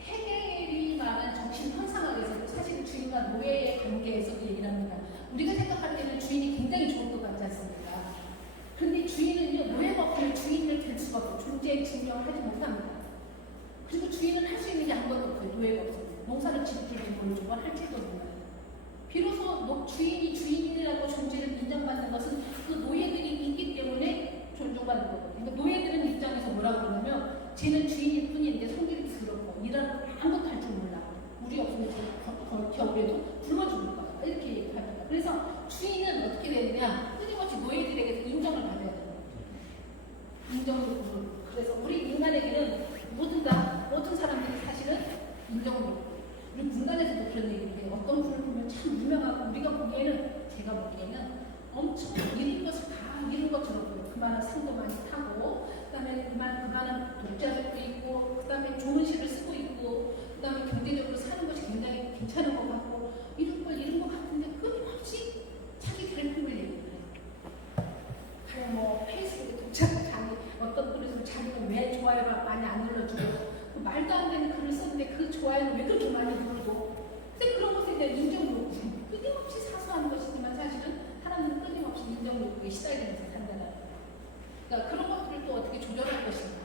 해겔이 말하는 정신 현상학에서도 사실 주인과 노예의 관계에서도 얘기를 합니다. 우리가 생각할 때는 주인이 굉장히 좋은 것 같지 않습니까? 그런데 주인은요, 노예가 없으면 주인을 될 수가 없고 존재의 증명을 하지 못합니다. 그리고 주인은 할 수 있는 게 아무것도 없어요. 노예가 없어요. 농사를 짓기를 보여주고 할 줄도 몰라요. 비로소 주인이 주인이라고 존재를 인정받는 것은 그 노예들이 있기 때문에 존중받는 거거든요. 그러니까 노예들은 입장에서 뭐라고 그러냐면 쟤는 주인일 뿐인데 성질이 더럽고 일하는 아무것도 할 줄 몰라. 우리 없으면 겨울에도 굶어 죽을 거야. 이렇게 얘기합니다. 그래서 주인은 어떻게 되느냐? 끊임없이 노예들에게서 인정을 받아야 돼요. 인정을. 그래서 우리 인간에게는 모든 사람들이 사실은 인정을 받고 우리 문단에서도 그런 얘기를 해요. 어떤 분을 보면 참 유명하고 우리가 보기에는 제가 보기에는 엄청 일이 다음에 좋은 시를 쓰고 있고, 그 다음에 경제적으로 사는 것이 굉장히 괜찮은 것 같고, 이런 것 같은데 끊임없이 자기 결핍을 얘기해요. 그냥 뭐 페이스북에 자기 어떤 글을 자기가 왜 좋아요가 많이 안 눌러주고, 그 말도 안 되는 글을 썼는데 그 좋아요는 왜 그렇게 많이 누르고, 근데 그런 것에 대한 인정 욕구, 끊임없이 사소한 것이지만 사실은 사람들은 끊임없이 인정 욕구에 시달리면서 산다는 거예요. 그러니까 그런 것들을 또 어떻게 조절할 것인가,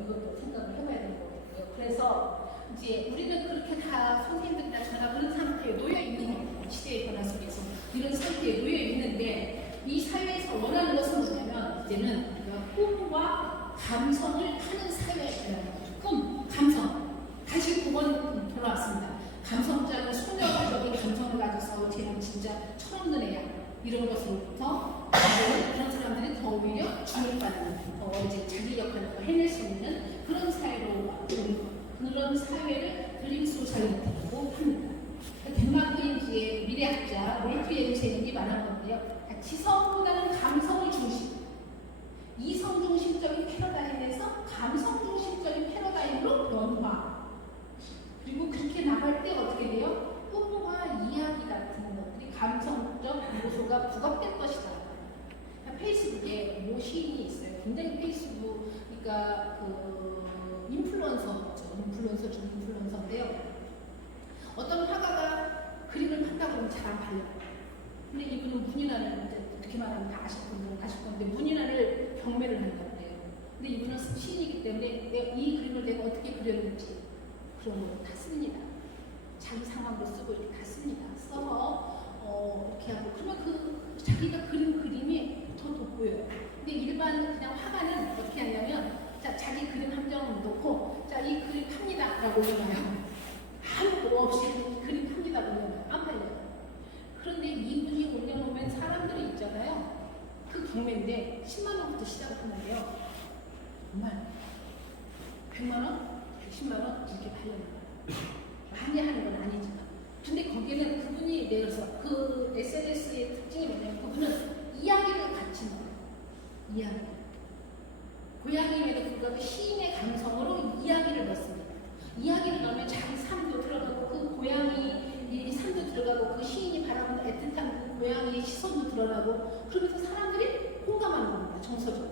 이것도 생각을 해봐야 되는 거고요. 그래서 이제 우리는 그렇게 다 선생님들이나 저나 그런 상태에 놓여 있는 거예요. 시대의 변화 속에서 이런 상태에 놓여 있는데, 이 사회에서 원하는 것은 뭐냐면 이제는 우리가 꿈과 감성을 하는 사회라는 거죠. 꿈, 감성. 다시 9번 돌아왔습니다. 감성자는 소녀적인 감성을 가져서 쟤는 진짜 철없는 애야, 이런 것으로부터 그런 사람들이 더 오히려 주목받는, 더 이제 자기 역할을 더 해낼 수 있는 그런 사회로 그런 사회를 드림 소사이어티라고 합니다. 덴마크인지의 미래학자 롤프 옌센이 말한 건데요. 지성보다는 감성이 중심, 이성 중심적인 패러다임에서 감성 중심적인 패러다임으로 변화. 그리고 그렇게 나갈 때 어떻게 돼요? 꿈과 이야기 같은 것들이 감성적 요소가 부각될 것이다. 페이스북에 모 시인이 있어요. 굉장히 페이스북, 그러니까 그 인플루언서죠. 인플루언서 중 인플루언서인데요. 어떤 화가가 그림을 판다고 하면 잘 안 팔려요. 근데 이분은 문인환을, 어떻게 말하면 다 아실 분들은 아실 건데, 문인환을 경매를 한다고 해요. 근데 이분은 시인이기 때문에 이 그림을 내가 어떻게 그렸는지 그런 걸 다 씁니다. 자기 상황도 쓰고 이렇게 다 씁니다. 써서 이렇게 하고, 그러면 그 자기가 그린 그림이 더 돋보여요. 근데 일반 그냥 화가는 어떻게 하냐면, 자, 자기 그림 한 장 놓고, 자, 이 그림 팝니다 라고 올려놔요. 아무도 없이 그림 팝니다 라고 올려놔요. 안 팔려요. 그런데 이분이 올려놓으면 사람들이 있잖아요. 그 경매인데 10만 원부터 시작을 하는데요. 정말 100만 원, 110만 원 이렇게 팔려나가요. 많이 하는 건 아니지만. 근데 거기는 그분이, 그래서 그 SNS의 특징이 뭐냐면 그분은 이야기를 같이 넣어요. 이야기. 고양이에도 불구하고 시인의 감성으로 이야기를 넣습니다. 이야기를 넣으면 자기 삶도 들어가고, 그 고양이 이 삶도 들어가고, 그 시인이 바라보는 애틋한 그 고양이의 시선도 드러나고, 그러면서 사람들이 공감하는 겁니다. 정서적으로.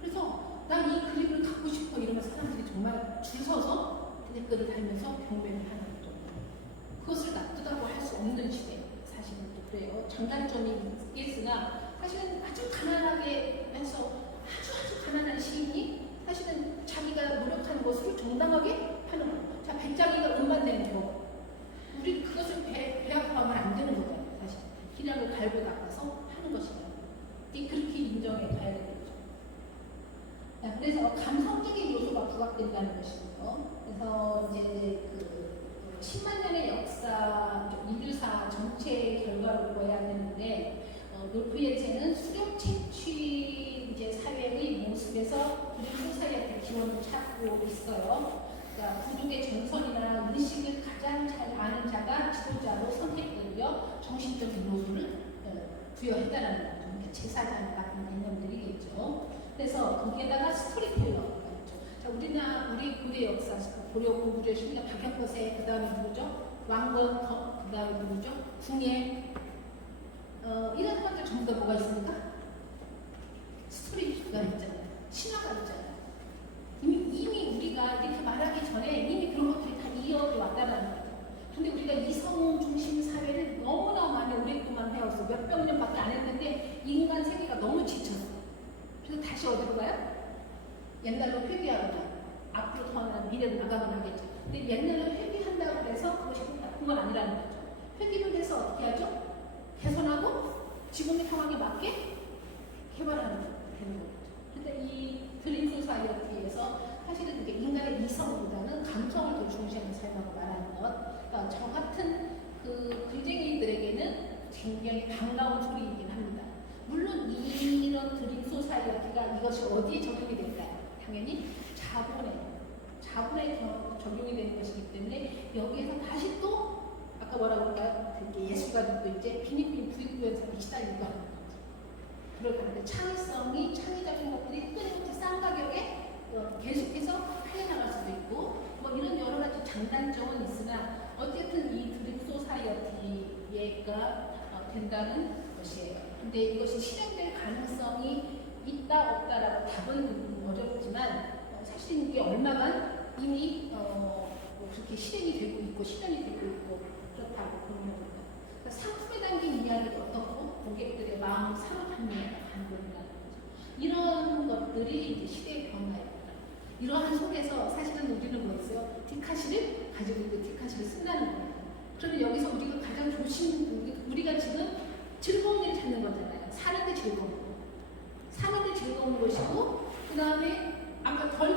그래서 난 이 그림을 갖고 싶어 이러면 사람들이 정말 줄 서서 댓글을 달면서 경매를 하는 거죠. 그것을 나쁘다고 할 수 없는 시대. 사실은 또 그래요. 장단점이 있으나 사실은 아주 가난하게 해서 아주 가난한 시인이 사실은 자기가 노력하는 것을 정당하게 하는 거예요. 자, 배짱이가 음반 내는 거. 우리 그것을 배합하면 안 되는 거잖아요. 사실 기량을 갈고 닦아서 하는 것이다. 그렇게 인정해 가야 되는 거죠. 자, 그래서 감성적인 요소가 부각된다는 것이고요. 그래서 이제 그 10만 년의 역사, 인류사 전체의 결과를 보아야 되는데, 롤프 옌센은 수렵 채취 이제 사회의 모습에서 드림 소사이어티 기원을 찾고 있어요. 그러니까 부족의 전선이나 의식을 가장 잘 아는 자가 지도자로 선택되고요. 정신적인 요소를 부여했다는 거죠. 그러니까 제사장 같은 개념들이겠죠. 그래서 거기에다가 스토리텔러가 있죠. 자, 우리 고대 역사, 고려 공부조의 박혁거세, 그 다음에 누구죠? 왕건덕, 그 다음에 누구죠? 궁예. 이런 것들 전부 다 뭐가 있습니까? 스토리가 있잖아요. 신화가 있잖아요. 이미 우리가 이렇게 말하기 전에 이미 그런 것들이 다 이어져 왔다는 거죠. 근데 우리가 이성 중심 사회를 너무나 많이 오랫동안 해왔어. 몇백 년밖에 안 했는데 인간 세계가 너무 지쳤어. 그래서 다시 어디로 가요? 옛날로 회귀하러 가요. 앞으로 더 나은 미래로 나가곤 하겠죠. 근데 옛날로 회귀한다고 해서 그것이 나쁜 건 아니라는 거죠. 회귀를 해서 어떻게 하죠? 개선하고 지금의 상황에 맞게 개발하는 되는 거죠. 근데 이 드림 소사이어티에서 사실은 이게 인간의 이성보다는 감성을 더 중시하는 삶이라고 말하는 것. 그러니까 저 같은 그 글쟁이들에게는 굉장히 반가운 소리이긴 합니다. 물론 이런 드림 소사이어티가 이것이 어디에 적용이 될까요? 당연히 자본에 적용이 되는 것이기 때문에 여기에서 다시 또 아까 뭐라고 할까요? 그게 예술가들도 이제 빈익빈 부익부 현상이 시달리고 하는 거죠. 그럴 건데 창의성이, 창의적인 것들이 끊임없이 싼 가격에 계속해서 팔려나갈 수도 있고 뭐 이런 여러 가지 장단점은 있으나 어쨌든 이 드림 소사이어티가 된다는 것이에요. 근데 이것이 실현될 가능성이 있다 없다라고 답은 어렵지만 사실 이게 얼마간 이미 뭐 그렇게 실행이 되고 있고 실현이 되고 있고 그렇다고 보는 겁니다. 그러니까 상품에 담긴 이야기도 어떻고 고객들의 마음을 사로잡는 방법이라는 거죠. 이런 것들이 이제 시대의 변화입니다. 이러한 속에서 사실은 우리는 뭐였어요? 디카시를 가지고 있는 디카시를 쓴다는 거예요. 그러면 여기서 우리가 가장 우리가 지금 즐거운 일을 찾는 거잖아요. 사는 게 즐거운 거. 사는 게 즐거운 것이고 그 다음에 아까 덜